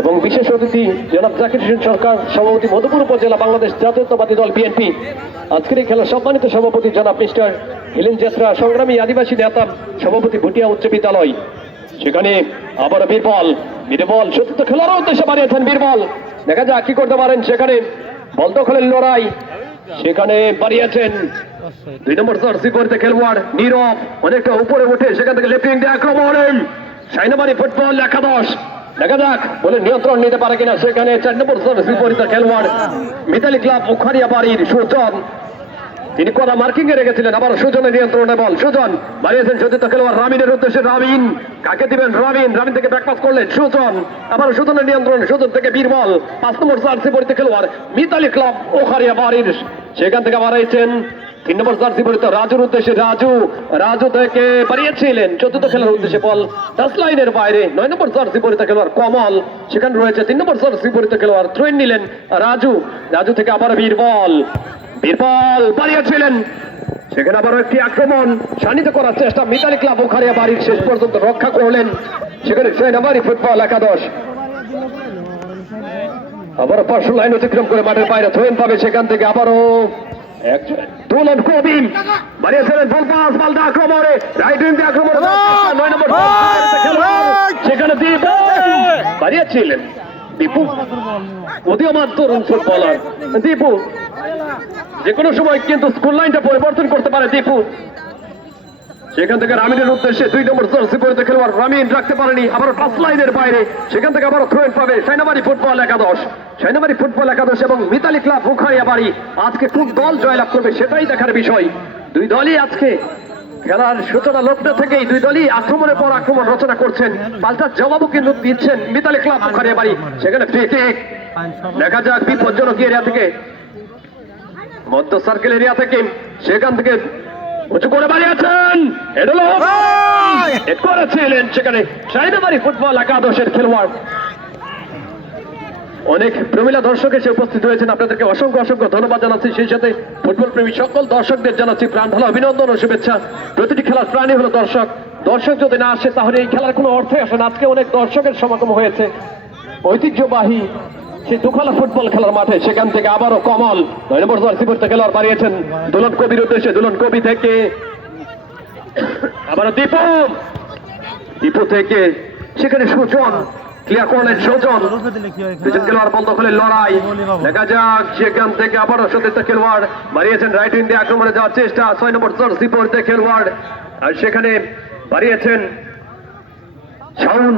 এবং বিশেষ অতিথি জনাব জাকির হোসেন সরকার, সভাপতি মধুপুর উপজেলা বাংলাদেশ জাতীয়তাবাদী দল বিএনপি। আজকের এই খেলার সম্মানিত সভাপতি জনাব মিস্টার হিলেন যাত্রা, সংগ্রামী আদিবাসী নেতা, সভাপতি ভুটিয়া উচ্চ বিদ্যালয়। সেখানে আবার বীরবল সতীর্থ খেলার উদ্দেশ্যে বাড়িয়েছেন বীরবল। দেখা যাক কি করতে পারেন। সেখানে বল দখলের লড়াই, সেখানে বাড়িয়েছেন 2 নম্বর জার্সি পরিতে খেলোয়াড় নীরব, অনেকটা উপরে উঠে সেখান থেকে লেফট উইং আক্রমণ সাইনাবাড়ি ফুটবল একাদশ। দেখা যাক বলে নিয়ন্ত্রণ নিতে পারে কিনা। সেখানে 4 নম্বর জার্সি পরিতে খেলোয়াড় মিতালি ক্লাব উখারিয়া বাড়ির সুজন, তিনি কড়া মার্কিং এ রেখেছিলেন। আবার সুজনের নিয়ন্ত্রণে বল, সুজন বাড়িয়েছেন সতীর্থ খেলোয়াড় রামিনের উদ্দেশ্যে। রামিন কাকে দিবেন? রামিন থেকে ব্যাকপাস করলেন সুজন, আবার সুজনের নিয়ন্ত্রণ, সুজন থেকে বীরবল 5 নম্বর জার্সি পরিতে খেলোয়াড় মিতালি ক্লাব উখারিয়া বাড়ির, সেখান থেকে বাড়াইছেন 3 নম্বর জার্সি পরিতে রাজুর উদ্দেশ্যে। রাজু থেকে বাড়িয়েছিলেন চতুর্থ খেলার উদ্দেশ্যে বল টাচ লাইনের বাইরে। 9 নম্বর জার্সি পরিতে খেলোয়াড় কমল, সেখানে রয়েছে 3 নম্বর জার্সি পরিতে খেলোয়াড় থ্রোইন নিলেন রাজু থেকে আবার বীরবল বাড়িয়েছিলেন। সেখানে আবার একটি আক্রমণ শানিত করার চেষ্টা মিতালি ক্লাব উখারিয়া বাড়ির, শেষ পর্যন্ত রক্ষা করলেন। সেখানে সাইনাবাড়ি ফুটবল একাদশ আবার পার্শ্ব লাইন অতিক্রম করে মাঠের বাইরে থ্রোইন পাবে। সেখান থেকে আবারও দুলন কবি বাড়িয়েছিলেন বল পাস, বলটা আক্রমণে রাইট উইং দিয়ে আক্রমণ 9 নম্বর সেখানে বাড়িয়েছিলেন দীপু, উদীয়মান তরুণ ফুটবলার দীপু। যে কোনো সময় কিন্তু স্কুল লাইনটা পরিবর্তন করতে পারে দীপু। সেখান থেকে রামিনের উদ্দেশ্যে 2 নম্বর জার্সি পরিতে খেলোয়াড় রামিন রাখতে পারেনি, আবার টাচ লাইনের বাইরে। সেখান থেকে আবার থ্রোইন পাবে সাইনাবাড়ি ফুটবল একাদশ এবং মিতালি ক্লাব উখারিয়া বাড়ি। আজকে কোন দল জয়লাভ করবে সেটাই দেখার বিষয়। দুই দলই আজকে খেলার সূচনা লগ্ন থেকেই দুই দলই আক্রমণের পর আক্রমণ রচনা করছেন, পাল্টা জবাবও কিন্তু দিচ্ছেন মিতালি ক্লাব উখারিয়া বাড়ি। সেখানে ফ্রি কিক, দেখা যাক বিপজ্জনক এরিয়া থেকে, মধ্য সার্কেল এরিয়া থেকে, সেখান থেকে উঁচু করে বাড়িয়েছেন করেছিলেন সেখানে সাইনাবাড়ি ফুটবল একাদশের খেলোয়াড়। অনেক প্রমিলা দর্শক এসে উপস্থিত হয়েছেন, আপনাদেরকে অসংখ্য ধন্যবাদ জানাচ্ছি। সেই সাথে ফুটবল প্রেমী সকল দর্শকদের জানাচ্ছি প্রাণ ঢালা অভিনন্দন ও শুভেচ্ছা। প্রতিটি খেলার প্রাণী হলো দর্শক যদি না আসে তাহলে এই খেলার কোনো অর্থই আসে না। আজকে অনেক দর্শকের সমাগম হয়েছে ঐতিহ্যবাহী সেই দুখালা ফুটবল খেলার মাঠে। সেখান থেকে আবারও কমল 9 নম্বর জার্সি পরিতে খেলোয়াড় বাড়িয়েছেন দুলন কবির উদ্দেশ্যে। দুলন কবি থেকে আবারও দীপু থেকে সেখানে সুজন ক্লিয়ার করলেন সুজন, দুজন খেলোয়াড় বল দখলের লড়াই। দেখা যাক সেখান থেকে আবারও সতীর্থ খেলোয়াড় বাড়িয়েছেন রাইট উইং দিয়ে আক্রমণে যাওয়ার চেষ্টা 6 নম্বর জার্সি পরিতে খেলোয়াড়, আর সেখানে বাড়িয়েছেন শাউন।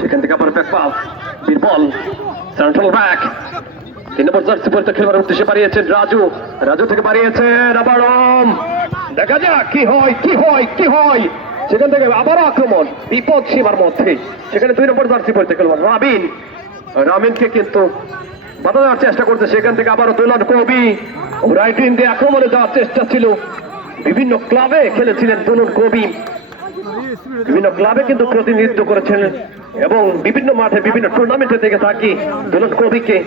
সেখান থেকে আবার back pass Birbal central back 3 নম্বর জার্সি পরিতে খেলোয়াড়ের উদ্দেশ্যে বাড়িয়েছেন রাজু থেকে বাড়িয়েছেন আবার দেখা যাক কি হয়। সেখান থেকে আবারও আক্রমণ বিপদ সীমার মধ্যে। সেখানে 2 নম্বর জার্সি পরিতে খেলোয়াড় রামিনকে কিন্তু বাধা দেওয়ার চেষ্টা করছে। সেখান থেকে আবারও দুলন কবি রাইট উইং দিয়ে আক্রমণে যাওয়ার চেষ্টা ছিল। বিভিন্ন ক্লাবে খেলেছিলেন দুলন কবি, বিভিন্ন ক্লাবে কিন্তু প্রতিনিধিত্ব করেছেন এবং বিভিন্ন মাঠে বিভিন্ন টুর্নামেন্টে থেকে থাকি দুলন কবিকে।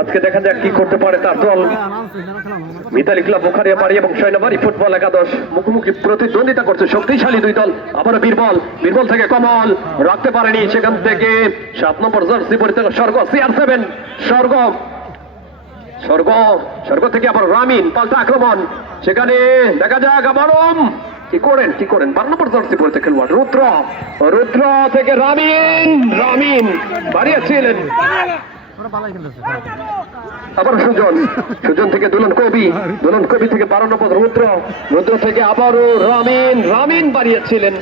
আজকে দেখা যাক কি করতে পারে তার দল মিতালি ক্লাব উখারিয়া বাড়ি এবং সাইনাবাড়ি ফুটবল একাদশ মুখোমুখি প্রতিদ্বন্দ্বিতা করছে শক্তিশালী দুই দল। আবারও বীরবল থেকে কমল রাখতে পারেনি। সেখান থেকে 7 নম্বর জার্সি পরিতে CR7 স্বর্গ থেকে আবার রামিন পাল্টা আক্রমণ। সেখানে দেখা যাক আবারও কি করেন 12 নম্বর জার্সি পরিতে খেলোয়াড় রুদ্র থেকে রামিন বাড়িয়েছিলেন। আবার সুজন থেকে দুলন কবি থেকে 12 নম্বর রুদ্র থেকে আবারও রামিন বাড়িয়েছিলেন।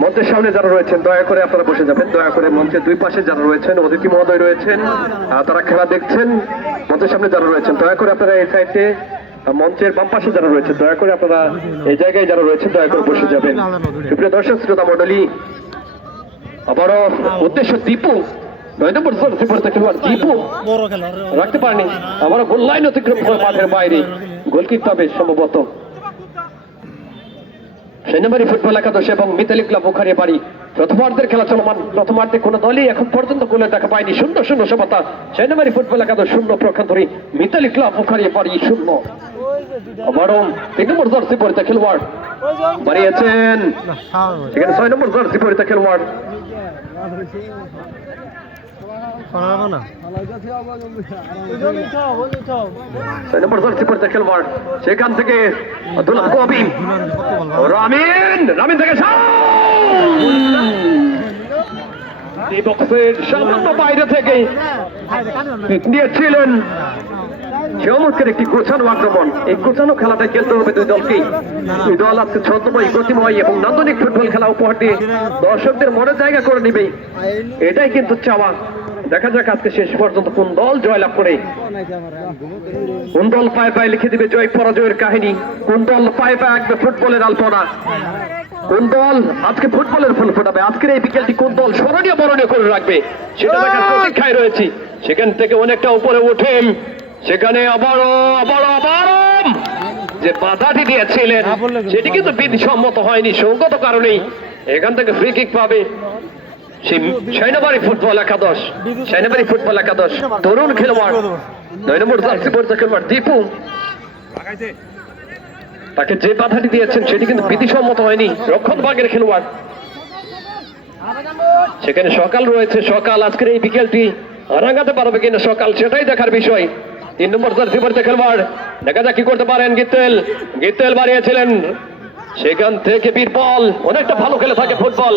মঞ্চের সামনে যারা রয়েছেন দয়া করে আপনারা বসে যাবেন। দয়া করে মঞ্চের দুই পাশে যারা রয়েছেন অতিথি মহোদয় রয়েছেন, তারা খেলা দেখছেন। মঞ্চের সামনে যারা রয়েছেন দয়া করে আপনারা এই সাইডে, মঞ্চের বাম পাশে যারা রয়েছেন দয়া করে আপনারা এই জায়গায় যারা রয়েছেন দয়া করে বসে যাবেন। সুপ্রিয় দর্শক শ্রোতা মণ্ডলী, আবারও উদ্দেশ্য দীপু 9 নম্বর জার্সি পরিতে খেলোয়াড় দীপু রাখতে পারেনি, আবারও গোল লাইন অতিক্রম করে মাঠের বাইরে গোলকিক পাবে সম্ভবত। সেনাবাড়ি ফুটবল একাদশ এবং মিতালি ক্লাব বুখারিয়া বাড়ি প্রথমার্ধের খেলা চলমান। প্রথমার্ধে কোনো দলই এখন পর্যন্ত গোলের দেখা পায়নি। 0-0 সমতা। সেনাবাড়ি ফুটবল একাদশ 0 প্রক্ষান্তরী, মিতালি ক্লাব বুখারিয়া বাড়ি 0। আবারও 3 নম্বর জার্সি পরিতে খেলোয়াড় বাড়িয়েছেন, সেখানে 6 নম্বর জার্সি পরিতে খেলোয়াড় খেলোয়াড় সেখান থেকে রামিন থেকে সামান্য বাইরে থেকে নিয়েছিলেন চমৎকার একটি গোছানো আক্রমণ। এই গোছানো খেলাটা খেলতে হবে দুই দলকেই। দুই দল আজকে ছন্দময়, গতিময় এবং নান্দনিক ফুটবল খেলা উপহার দিয়ে দর্শকদের মনে জায়গা করে নিবে, এটাই কিন্তু চাওয়া। দেখা যাক আজকে শেষ পর্যন্ত কোন দল জয়লাভ করে, কোন দল পায়ে পায়ে লিখে দিবে জয় পরাজয়ের কাহিনী, কোন দল পায়ে পায়ে আঁকবে ফুটবলের আলপনা, কোন দল আজকে ফুটবলের ফুল ফোটাবে। আজকের এই বিকেলটি কোন দল স্মরণীয় বরণীয় করে রাখবে সেটা দেখার প্রতীক্ষায় রয়েছি। সেখান থেকে অনেকটা উপরে ওঠেন, সেখানে আবারও যে বাধাটি দিয়েছিলেন সেটি কিন্তু বিধিসম্মত হয়নি, সঙ্গত কারণেই এখান থেকে ফ্রি কিক পাবে সেনাবাড়ি ফুটবল একাদশ। সেনাবাড়ি ফুটবল একাদশ তরুণ খেলোয়াড় 9 নম্বর জার্সি পরিতে খেলোয়াড় দীপু, তাকে যে বাধাটি দিয়েছেন সেটি কিন্তু বিধিসম্মত হয়নি। রক্ষণ ভাগের খেলোয়াড়, সেখানে সকাল রয়েছে। সকাল আজকের এই বিকেলটি রাঙাতে পারবে কিনা সকাল, সেটাই দেখার বিষয়। 3 নম্বর জার্সি পরিতে খেলোয়াড়, দেখা যাক কি করতে পারেন। গিত্তেল বাড়িয়েছিলেন, সেখান থেকে বীরবল অনেকটা ভালো খেলে থাকে ফুটবল।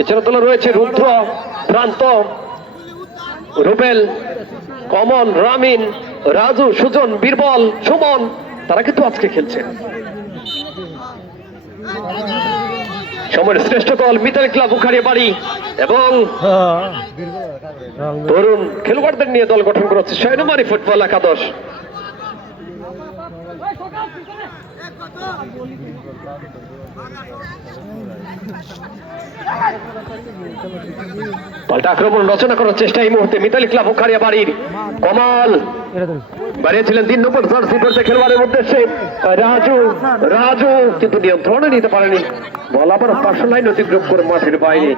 এছাড়া তোলা রয়েছে রুদ্র, প্রান্ত, রুবেল, কমন, রামিন, রাজু, সুজন, বীরবল, সুমন, তারা কিন্তু আজকে খেলছে। সময়ের শ্রেষ্ঠ দল মিতালি ক্লাব বুখারিয়া বাড়ি এবং তরুণ খেলোয়াড়দের নিয়ে দল গঠন করেছে সেনাবাড়ি ফুটবল একাদশ। পাল্টা আক্রমণ রচনা করার চেষ্টা এই মুহূর্তে মিতালি ক্লাব বুখারিয়া বাড়ির। কমাল বাড়িয়েছিলেন 3 নম্বর জার্সি পরিতে খেলোয়াড়ের উদ্দেশ্যে রাজু কিন্তু নিয়ন্ত্রণে নিতে পারেনি, বল আবার পার্শ্ব লাইন অতিক্রম করে মাঠের বাইরে।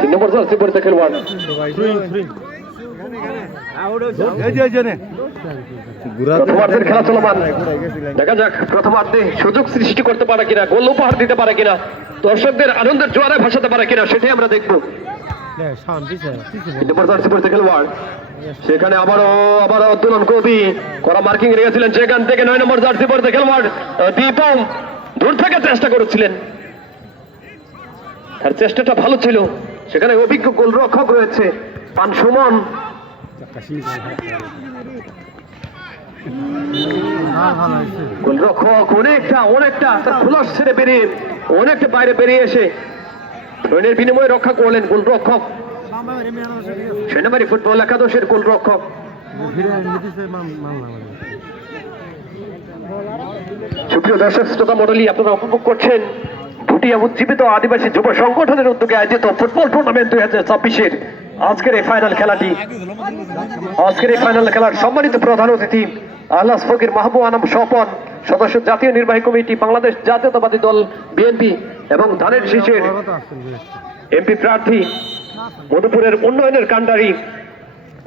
3 নম্বর জার্সি পরিতে খেলোয়াড় প্রথমার্ধের খেলা চলমান। দেখা যাক প্রথমার্ধে সুযোগ সৃষ্টি করতে পারে কিনা, গোল উপহার দিতে পারে কিনা, দর্শকদের আনন্দের জোয়ারে ভাসাতে পারে কিনা, সেটাই আমরা দেখবো। খেলোয়াড় সেখানে আবারও দুলন কবি করা মার্কিং রেখেছিলেন, সেখান থেকে 9 নম্বর জার্সি পরিতে খেলোয়াড় দীপম দূর থেকে চেষ্টা করেছিলেন, তার চেষ্টাটা ভালো ছিল। সেখানে অভিজ্ঞ গোলরক্ষক রয়েছে পান সুমন, গোলরক্ষক অনেকটা তার খোলস ছেড়ে বেরিয়ে অনেকটা বাইরে বেরিয়ে এসে ট্রেনের বিনিময়ে রক্ষা করলেন গোলরক্ষক সেনাবাড়ি ফুটবল একাদশের গোলরক্ষক। সুপ্রিয় দর্শক শ্রোতা মণ্ডলী, আপনারা উপভোগ করছেন ভুটিয়া উজ্জীবিত আদিবাসী যুব সংগঠনের উদ্যোগে আয়োজিত ফুটবল টুর্নামেন্ট 2026-এর আজকের এই ফাইনাল খেলাটি। আজকের এই ফাইনাল খেলার সম্মানিত প্রধান অতিথি আহলাস ফকির মাহবুব আনাম স্বপন, সদস্য জাতীয় নির্বাহী কমিটি বাংলাদেশ জাতীয়তাবাদী দল বিএনপি এবং ধানের শীষের এমপি প্রার্থী, মধুপুরের উন্নয়নের কান্ডারি,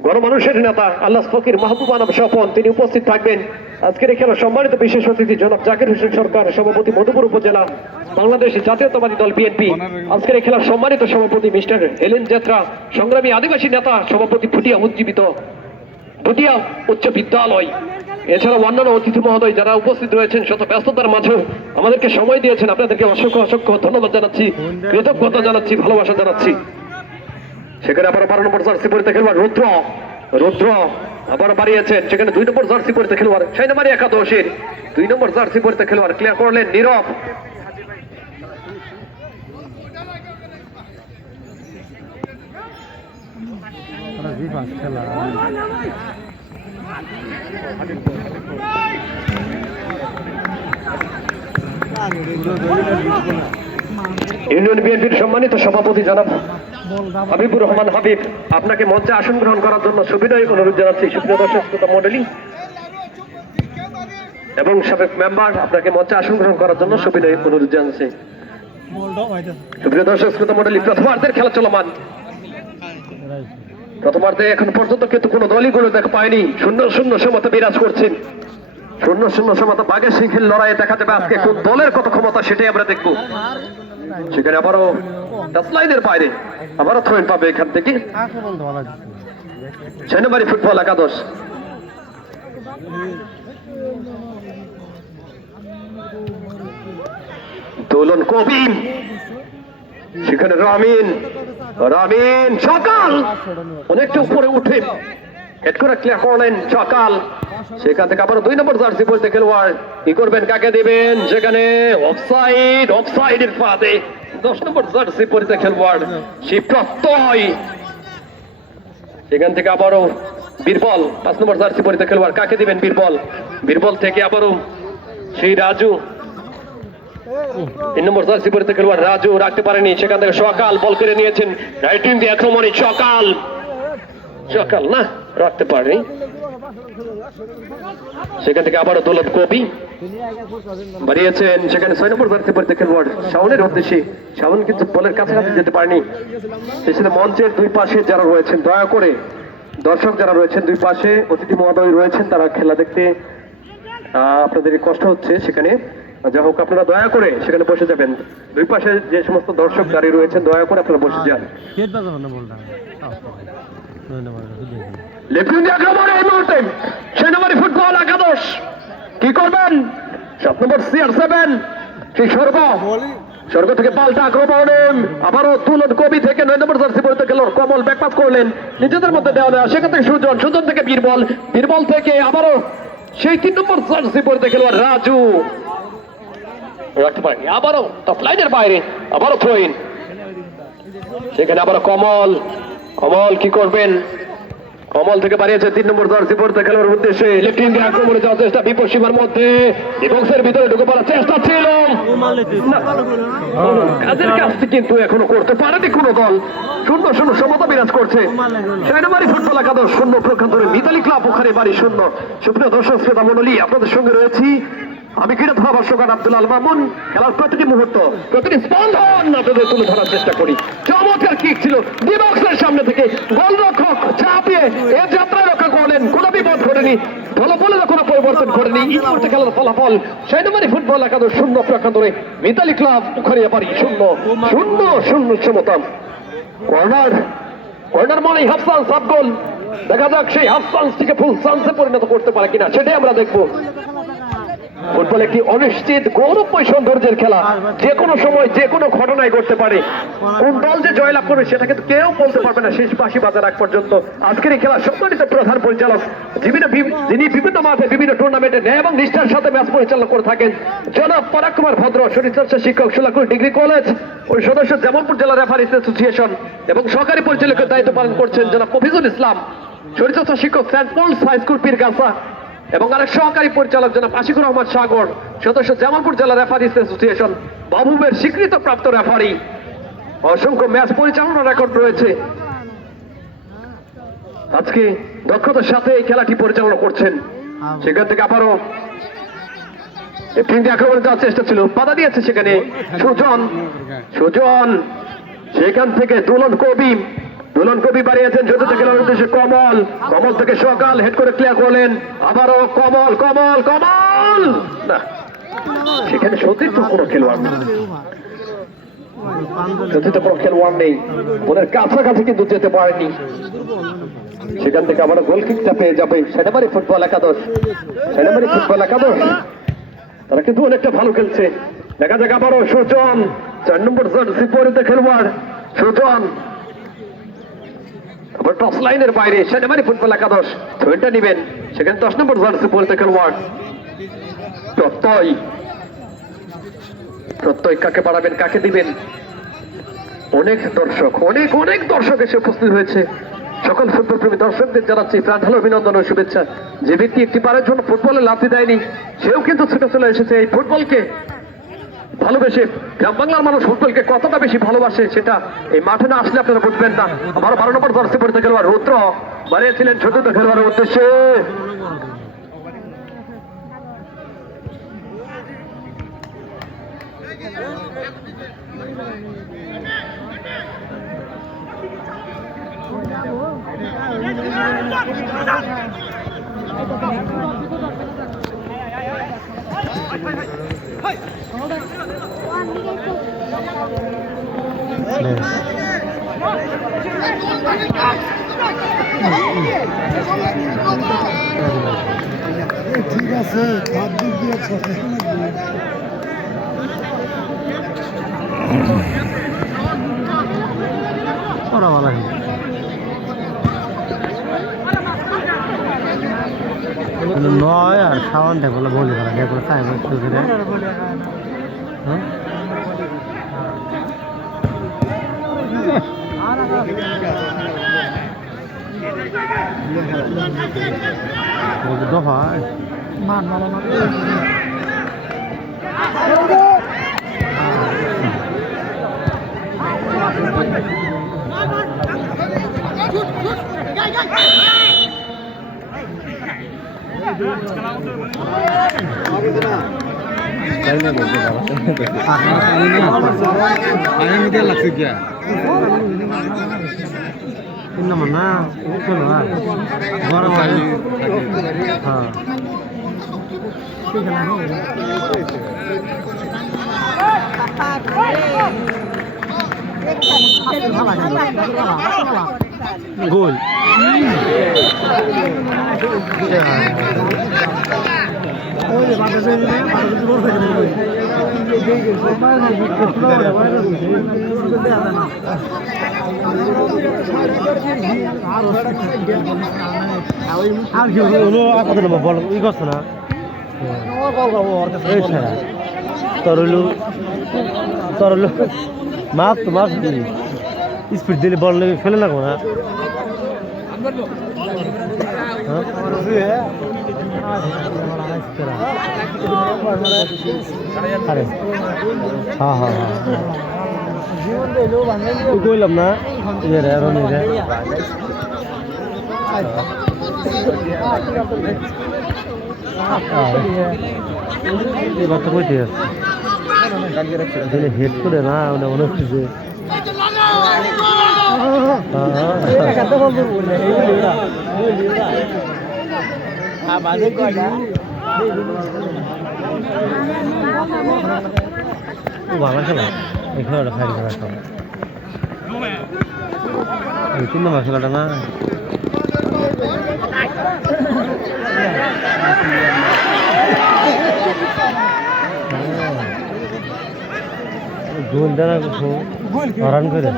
গণমানুষের নেতা আহলাস ফকির মাহবুব আনাম স্বপন, তিনি উপস্থিত থাকবেন। আজকের এই খেলার সম্মানিত বিশেষ অতিথি জনাব জাকির হোসেন সরকার, সভাপতি মধুপুর উপজেলা বাংলাদেশ জাতীয়তাবাদী দল বিএনপি। আজকের এই খেলার সম্মানিত সভাপতি মিস্টার হেলেন যাত্রা, সংগ্রামী আদিবাসী নেতা, সভাপতি ভুটিয়া উজ্জীবিত ভুটিয়া উচ্চ বিদ্যালয়। এছাড়া অন্যান্য অতিথি মহোদয় যারা উপস্থিত রয়েছেন শত ব্যস্ততার মাঝে আমাদেরকে সময় দিয়েছেন, আপনাদেরকে অসংখ্য ধন্যবাদ জানাচ্ছি, কৃতজ্ঞতা জানাচ্ছি, ভালোবাসা জানাচ্ছি। সেখানে আবার 12 নম্বর জার্সি পরিতে খেলোয়াড় রুদ্র আবার বাড়িয়েছেন, সেখানে 2 নম্বর জার্সি পরিতে খেলোয়াড় সেনাবাড়ি একাদশের 2 নম্বর জার্সি পরিতে খেলোয়াড় ক্লিয়ার করলেন নীরব। ইউনিয়ন বিএনপির সম্মানিত সভাপতি জনাব হাবিবুর রহমান হাবিব, আপনাকে মঞ্চে আসন গ্রহণ করার জন্য সুবিধায় অনুরোধ জানাচ্ছি। সুপ্রিয় দর্শক শ্রোতা মণ্ডলী, এবং সাবেক মেম্বার আপনাকে মঞ্চে আসন গ্রহণ করার জন্য সুবিনয় অনুরোধ জানাচ্ছি। সুপ্রিয় দর্শক শ্রোতা মণ্ডলী, প্রথমার্ধের খেলা চলমান। প্রথমার্ধে এখন পর্যন্ত কিন্তু কোনো দলই গোল দেখা পায়নি। 0-0 সমতা বিরাজ করছেন। 0-0 সমতা বাঘের সিংহের লড়াইয়ে দেখা যাবে আজকে কোন দলের কত ক্ষমতা, সেটাই আমরা দেখব। সেখানে আবারও টাচলাইনের বাইরে আবারও থ্রোইন পাবে এখান থেকে 6 নম্বরে ফুটবল একাদশ। দোলন কবিম, সেখানে রামিন সকাল অনেকটা উপরে উঠে হেড করে ক্লিয়ার করলেন সকাল। সেখান থেকে আবার 2 নম্বর জার্সি পড়তে খেলোয়াড় কি করবেন, কাকে দিবেন, সেখানে অফসাইডের ফাঁদে 10 নম্বর জার্সি পড়তে খেলোয়াড় সেই প্রত্যয়। সেখান থেকে আবারও বীরবল 5 নম্বর জার্সি পড়তে খেলোয়াড়, কাকে দিবেন, বীরবল থেকে আবারও সেই রাজু 3 নম্বর জার্সি পড়তে খেলোয়াড় রাজু রাখতে পারেনি। সেখান থেকে সকাল বল করে নিয়েছেন, রাইট উইং দিয়ে আক্রমণে সকাল না রাখতে পারেনি। সেখান থেকে আবারও দৌলত কবি বাড়িয়েছেন, সেখানে 6 নম্বর জার্সি পড়তে খেলোয়াড় শাওনের উদ্দেশ্যে। শাওন কিন্তু বলের কাছাকাছি যেতে পারেনি। সেখানে মঞ্চের দুই পাশে যারা রয়েছেন, দয়া করে দর্শক যারা রয়েছেন দুই পাশে, অতিথি মহোদয় রয়েছেন, তারা খেলা দেখতে আপনাদের কষ্ট হচ্ছে। সেখানে যা হোক আপনারা দয়া করে সেখানে বসে যাবেন। দুই পাশে যে সমস্ত দর্শক দাঁড়িয়ে রয়েছেন, দয়া করে আপনারা বসে যান। সেনাবাহিনী ফুটবল একাদশ কি করবেন, 7 নম্বর CR7 সেই স্বর্গ থেকে পাল্টা আক্রমণে আবারও তুলন কবি থেকে 9 নম্বর জার্সি পড়তে গেল কমল ব্যাকপাস করলেন নিজেদের মধ্যে দেওয়া নেওয়া। সেখান থেকে সুজন থেকে বীরবল থেকে আবারও সেই 3 নম্বর জার্সি পড়তে গেল রাজু রাখতে পারেনি। আবারও টপ লাইনের বাইরে আবারও থ্রোইন। সেখানে আবারও কমল কি করবেন, কমল থেকে বাড়িয়েছে 3 নম্বর জার্সি পড়তে খেলোয়াড়ের উদ্দেশ্যে লেফট উইং দিয়ে আক্রমণে যাওয়ার চেষ্টা, বিপদ সীমার মধ্যে বক্সের ভিতরে ঢুকে পড়ার চেষ্টা ছিল, কাজের কাজটি কিন্তু এখনো করতে পারেনি কোনো দল। 0-0 সমতা বিরাজ করছে। সেনাবাহিনী ফুটবল একাদশ 0 প্রক্ষান্তরে মিতালি ক্লাব ওখানে বাড়ি 0। সুপ্রিয় দর্শক শ্রোতা মণ্ডলী, আপনাদের সঙ্গে রয়েছি আমি ক্রীড়া ধারাভাষ্যকার আব্দুল আল মামুন। খেলার প্রতিটি মুহূর্ত প্রতিটি স্পন্দন আপনাদের তুলে ধরার চেষ্টা করি। চমৎকার কিক ছিল ডিবক্সের সামনে থেকে, গোলরক্ষক চাপিয়ে এ যাত্রায় রক্ষা করলেন, কোনো বিপদ ঘটেনি, ফলাফলের কোনো পরিবর্তন ঘটেনি। এই মুহূর্তে খেলার ফলাফল সেনাবাহিনী ফুটবল একাদশ 0 প্রক্ষান্তরে মিতালি ক্লাব ওখানে বাড়ি 0 সমতা। কর্নার মানেই হাফ চান্স, হাফ গোল। দেখা যাক সেই হাফ চান্সটিকে ফুল চান্সে পরিণত করতে পারে কিনা, সেটাই আমরা দেখবো। ফুটবল একটি অনিশ্চিত গৌরবময় সৌন্দর্যের খেলা, যে কোনো সময় যে কোনো ঘটনায় ঘটতে পারে। কোন দল যে জয়লাভ করবে সেটা কিন্তু কেউ বলতে পারবে না শেষ বাঁশি বাজার আগ পর্যন্ত। আজকের এই খেলা সম্মানিত প্রধান পরিচালক যিনি বিভিন্ন মাঠে বিভিন্ন টুর্নামেন্টে ন্যায় এবং নিষ্ঠার সাথে ম্যাচ পরিচালনা করে থাকেন, জনাব পরাগ কুমার ভদ্র, শরীরচর্চা শিক্ষক, সোলাকুল ডিগ্রি কলেজ ওই সদস্য, জামালপুর জেলা রেফারিজ অ্যাসোসিয়েশন এবং সহকারী পরিচালকের দায়িত্ব পালন করছেন জনাব মফিজুল ইসলাম, শরীরচর্চা শিক্ষক Saint Paul's high school Pirgacha এবং আরেক সহকারী পরিচালক জনাব আশিকুর রহমান সাগর, সদস্য জামালপুর জেলা রেফারিজ অ্যাসোসিয়েশন, বাবুবের স্বীকৃত প্রাপ্ত রেফারি। অসংখ্য ম্যাচ পরিচালনা রেকর্ড রয়েছে। আজকে দক্ষতার সাথে এই খেলাটি পরিচালনা করছেন। সেখান থেকে আবারও আক্রমণে যাওয়ার চেষ্টা ছিল, বাধা দিয়েছে সেখানে সুজন। সেখান থেকে দোলন কবি বাড়িয়েছেন চতুর্থ খেলার উদ্দেশ্যে কমল থেকে সকাল হেড করে ক্লিয়ার করলেন, আবারও কমল না, সেখানে সতীর্থ কোনো খেলোয়াড় নেই, ওদের কাছাকাছি কিন্তু যেতে পারেনি। সেখান থেকে আবার গোল কিকটা পেয়ে যাবে সেনাবাহিনী ফুটবল একাদশ। তারা কিন্তু অনেকটা ভালো খেলছে। দেখা যাক আবারও সুজন 4 নম্বর জার্সি পরিতে খেলোয়াড় সুজন আবার টস লাইনের বাইরে সেনাবাহিনী ফুটবল একাদশ থ্রোটা নিবেন। সেখানে 10 নম্বর জার্সি পরিতে খেলোয়াড় প্রত্যয় কাকে বাড়াবেন, কাকে দিবেন। অনেক দর্শক এসে উপস্থিত হয়েছে। সকল ফুটবল প্রেমী দর্শকদের জানাচ্ছি প্রাণ ঢালো অভিনন্দন ও শুভেচ্ছা। যে ব্যক্তি একটি বারের জন্য ফুটবলে লাথি দেয়নি, সেও কিন্তু ছুটে চলে এসেছে এই ফুটবলকে ভালোবেসে। গ্রাম বাংলার মানুষ ফুটবলকে কতটা বেশি ভালোবাসে সেটা এই মাঠে না আসলে আপনারা বুঝবেন না। আবার 12 নম্বর জার্সি পরিতে খেলোয়াড় রুদ্র বাড়িয়েছিলেন চতুর্থ খেলোয়াড়ের উদ্দেশ্যে, ঠিক আছে খাদ্য দিয়েছে ওরা ভালো নয় আর সাবান দেখো বলি করা দেখো চাই দফা মান লাগছে क्या mana itu lah orang lain gol আর কি হলো কত নম্বর বল ই করছ না তরলু মাপ তো মাপ স্পিড দিলে বল ফেলে না না হ্যাঁ হ্যাঁ হ্যাঁ কইলাম না এবার তো কইতে হেড করে না মনে হচ্ছে যে ভালো খেলা এখানে ওটা ফাইল করা সব তিন নম্বর খেলাটা না গোল দেনা রান করে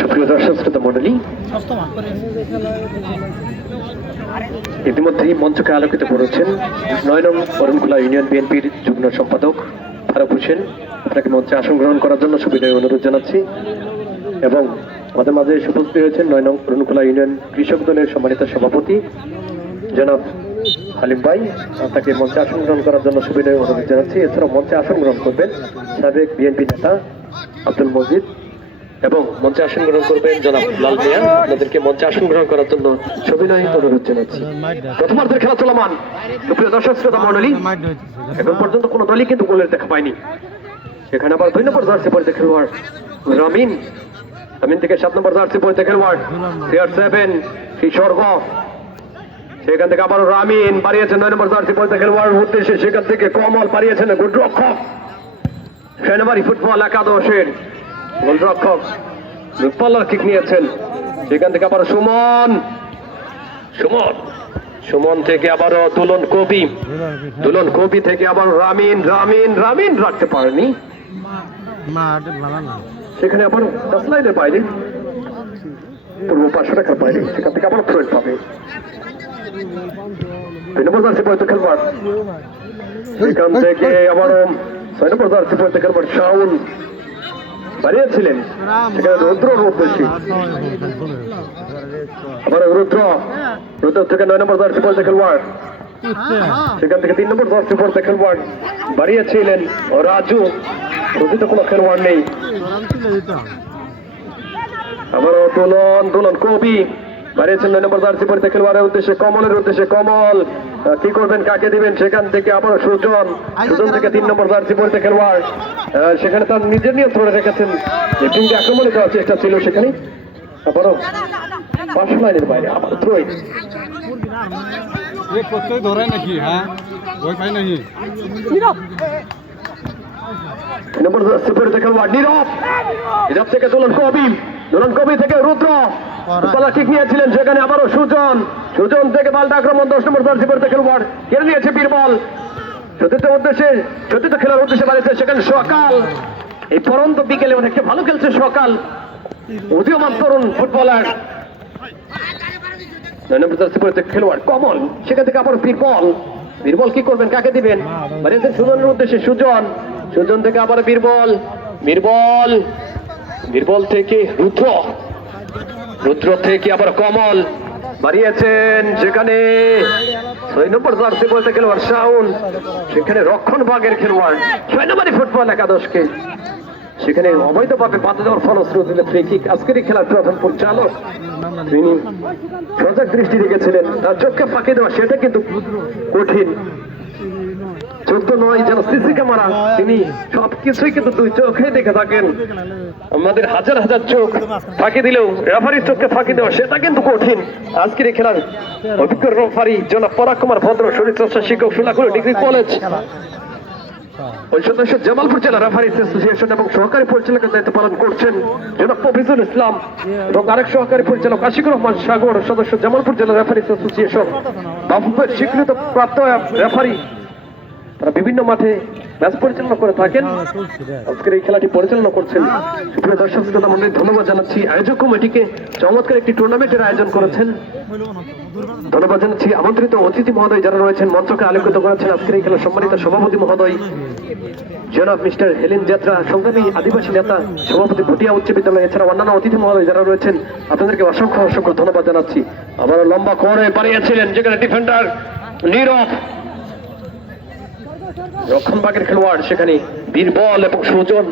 সুপ্রিয় দর্শক শ্রোতা মণ্ডলী, ইতিমধ্যেই মঞ্চকে আলোকিত করেছেন ৯ নং অরুণখোলা ইউনিয়ন বিএনপির যুগ্ম সম্পাদক ফারুক হোসেন। আপনাকে মঞ্চে আসন গ্রহণ করার জন্য সুবিধায় অনুরোধ জানাচ্ছি। এবং আমাদের মাঝে উপস্থিত হয়েছেন ৯ নং অরুণখোলা ইউনিয়ন কৃষক দলের সম্মানিত সভাপতি জনাব হালিম ভাই, তাকে মঞ্চে আসন গ্রহণ করার জন্য সুবিধায় অনুরোধ জানাচ্ছি। এছাড়াও মঞ্চে আসন গ্রহণ করবেন সাবেক বিএনপি নেতা আব্দুল মজিদ এবং মঞ্চে আসন গ্রহণ করবেন জনাব লাল মিয়া। আপনাদেরকে মঞ্চে আসন গ্রহণ করার জন্য সবিনয় অনুরোধ জানাচ্ছি। প্রথমার্ধের খেলা চলমান। সুপ্রিয় দর্শক শ্রোতা মণ্ডলী, এখন পর্যন্ত কোনো দলই কিন্তু গোলের দেখা পায়নি। সেখানে আবার 2 নম্বর জার্সি পরিতে খেলোয়াড় রামিন থেকে 7 নম্বর জার্সি পরিতে খেলোয়াড় CR7 কিশোরগ। সেখান থেকে আবার রামিন পারিয়েছেন 9 নম্বর জার্সি পরিতে খেলোয়াড় উদ্দেশ্যে, সেখান থেকে কমল পারিয়েছেন গোলরক্ষক সেনাবাড়ি ফুটবল একাদশের গোলরক্ষক রূপপাল্লার কিক নিয়েছেন। সেখান থেকে আবার সুমন থেকে আবারও দুলন কবি থেকে আবার রামিন রাখতে পারেনি। সেখানে আবার 10 লাইনের বাইরে পূর্ব 500 টাকার বাইরে, সেখান থেকে আবার ফ্রেন্ড পাবে। 2 নম্বর জার্সি পরিহিত খেলোয়াড় সেখান থেকে আবারও 6 নম্বর জার্সি পরিহিত খেলোয়াড় শাওন বাড়িয়েছিলেন সেখানে রুদ্রর উদ্দেশ্যে আবার রুদ্র থেকে 9 নম্বর জার্সি পরিহিত খেলোয়াড় সেখান থেকে 3 নম্বর জার্সি পরিহিত খেলোয়াড় বাড়িয়েছিলেন রাজু প্রকৃত কোনো খেলোয়াড় নেই আবারও দোলন কবি বাড়িয়েছেন 9 নম্বর জার্সি পরিহিত খেলোয়াড়ের উদ্দেশ্যে কমলের উদ্দেশ্যে কমল কি করবেন কাকে দিবেন সেখান থেকে আবারও সুজন থেকে 3 নম্বর জার্সি পরিহিত খেলোয়াড় সেখানে তার নিজের নিয়ন্ত্রণে রেখেছেন যে টিমকে আক্রমণে দেওয়ার চেষ্টা ছিল সেখানে আবারও পাশ লাইনের বাইরে আবার থ্রোইন ধরে নাকি হ্যাঁ ওই পাই নাকি নম্বর জার্সি পরিহিত খেলোয়াড় নীরব থেকে দোলন কবি থেকে রুদ্র বলা ঠিক নিয়েছিলেন সেখানে আবারও সুজন থেকে পাল্টা আক্রমণ 10 নম্বর জার্সি পরিহিত খেলোয়াড় কেড়ে নিয়েছে বীরবল সতীর্থ খেলার উদ্দেশ্যে বাড়িতে সেখানে সকাল এই পরন্ত বিকেলে অনেকটা ভালো খেলছে সকাল উদীয়মান তরুণ ফুটবলার 9 নম্বর জার্সি পরিহিত খেলোয়াড় কমল সেখান থেকে আবার বীরবল কি করবেন কাকে দিবেন বাড়িতে সুজনের উদ্দেশ্যে সুজন থেকে আবার বীরবল থেকে রুদ্র থেকে আবার কমল বাড়িয়েছেন সেখানে 6 নম্বর জার্সি পরিহিত খেলোয়াড় শাওন সেখানে রক্ষণ ভাগের খেলোয়াড় 6 নম্বরই ফুটবল একাদশকে সেখানে অবৈধভাবে বাধা দেওয়ার ফলশ্রুতিতে ফ্রি কিক আজকের এই খেলার প্রধান পরিচালক তিনি সজাগ দৃষ্টি রেখেছিলেন তার চোখকে ফাঁকি দেওয়া সেটা কিন্তু কঠিন চোখ তো নয় যেন সিসি ক্যামেরা তিনি সবকিছুই কিন্তু 2 চোখে দেখে থাকেন আমাদের হাজার চোখ ফাঁকি দিলেও রেফারির চোখকে ফাঁকি দেওয়া সেটা কিন্তু কঠিন আজকের এই খেলার অভিজ্ঞ রেফারি জনাব পরাগ কুমার ভদ্র শরীরচর্চা শিক্ষক সোনাকুড়ি ডিগ্রি কলেজ ওই সদস্য জামালপুর জেলা রেফারিজ অ্যাসোসিয়েশন এবং সহকারী পরিচালকের দায়িত্ব পালন করছেন জনাব মফিজুল ইসলাম এবং আরেক সহকারী পরিচালক আশিকুর রহমান সাগর সদস্য জামালপুর জেলা রেফারিজ অ্যাসোসিয়েশন বাফুফের স্বীকৃত প্রাপ্ত রেফারি তারা বিভিন্ন মাঠে ম্যাচ পরিচালনা করে থাকেন আজকের এই খেলাটি পরিচালনা করছেন সুপ্রিয় দর্শক শ্রোতা মণ্ডলী ধন্যবাদ জানাচ্ছি আয়োজক কমিটিকে চমৎকার একটি টুর্নামেন্টের আয়োজন করেছেন ধন্যবাদ জানাচ্ছি আমন্ত্রিত অতিথি মহোদয় যারা রয়েছেন মঞ্চকে আলোকিত করেছেন আজকের এই খেলার সম্মানিত সভাপতি মহোদয় জনাব মিস্টার হেলেন যাত্রা সংগ্রামী আদিবাসী নেতা সভাপতি ভুটিয়া উচ্চ বিদ্যালয় এছাড়া অন্যান্য অতিথি মহোদয় যারা রয়েছেন আপনাদেরকে অসংখ্য ধন্যবাদ জানাচ্ছি আবার লম্বা করে বাড়িয়েছিলেন যেখানে ডিফেন্ডার নীরব রক্ষণ ভাগের খেলোয়াড় সেখানে বীরবল এবং সুজন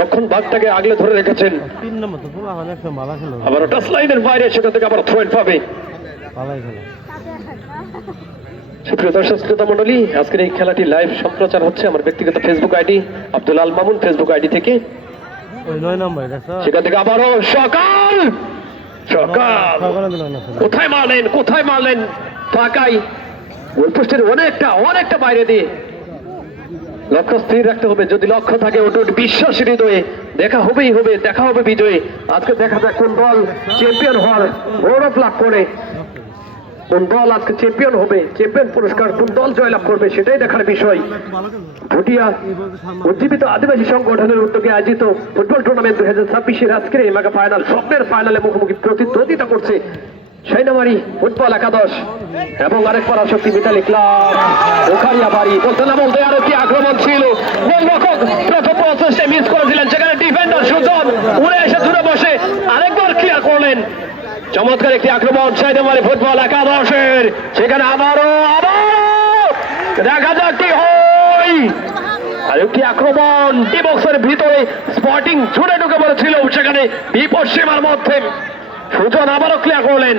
রক্ষণ ভাগটাকে আগলে ধরে রেখেছেন 3 নম্বর তো পুরো অনেক ভালো খেলো আবার টাচ লাইনের বাইরে সেটা থেকে আবার থ্রোইন পাবে ভালোই খেলো সুপ্রিয় দর্শক শ্রোতা মণ্ডলী আজকের এই খেলাটি লাইভ সম্প্রচার হচ্ছে আমার ব্যক্তিগত Facebook ID Abdul Al Mamun Facebook ID থেকে ওই 9 নম্বর দেখো সেখান থেকে আবারও সকাল কোথায় মারলেন ফাঁকাই গোলপোস্টের অনেকটা বাইরে দিয়ে লক্ষ্য স্থির রাখতে হবে যদি লক্ষ্য থাকে অটুট বিশ্বাস হৃদয়ে দেখা হবে বিজয়ী আজকে দেখা যাক কোন দল চ্যাম্পিয়ন হওয়ার গৌরব লাভ করে কোন দল আজকে চ্যাম্পিয়ন হবে চ্যাম্পিয়ন পুরস্কার কোন দল জয়লাভ করবে সেটাই দেখার বিষয় ভুটিয়া উজ্জীবিত আদিবাসী সংগঠনের উদ্যোগে আয়োজিত ফুটবল টুর্নামেন্ট 2026 আজকের এই মেগা ফাইনাল স্বপ্নের ফাইনালে মুখোমুখি প্রতিদ্বন্দ্বিতা করছে সাইনামারি ফুটবল একাদশ এবং আরেক পরাশক্তি মিতালি ক্লাব ওখারিয়া বাড়ি বলতে আরো কি আক্রমণ ছিল গোলরক্ষক প্রথম প্রচেষ্টায় মিস করেছিলেন সেখানে ডিফেন্ডার সুজন উড়ে এসে ধরে বসে আরেকবার ক্লিয়ার করলেন চমৎকার একটি আক্রমণ সাইনামারি ফুটবল একাদশের সেখানে আবারও দেখা যাক কি হয় আরেকটি আক্রমণ ডি বক্সের ভিতরে স্পটিং ছুটে ঢুকে পড়েছিল সেখানে বিপদ সীমার মধ্যে সুজন আবারও ক্লিয়ার করলেন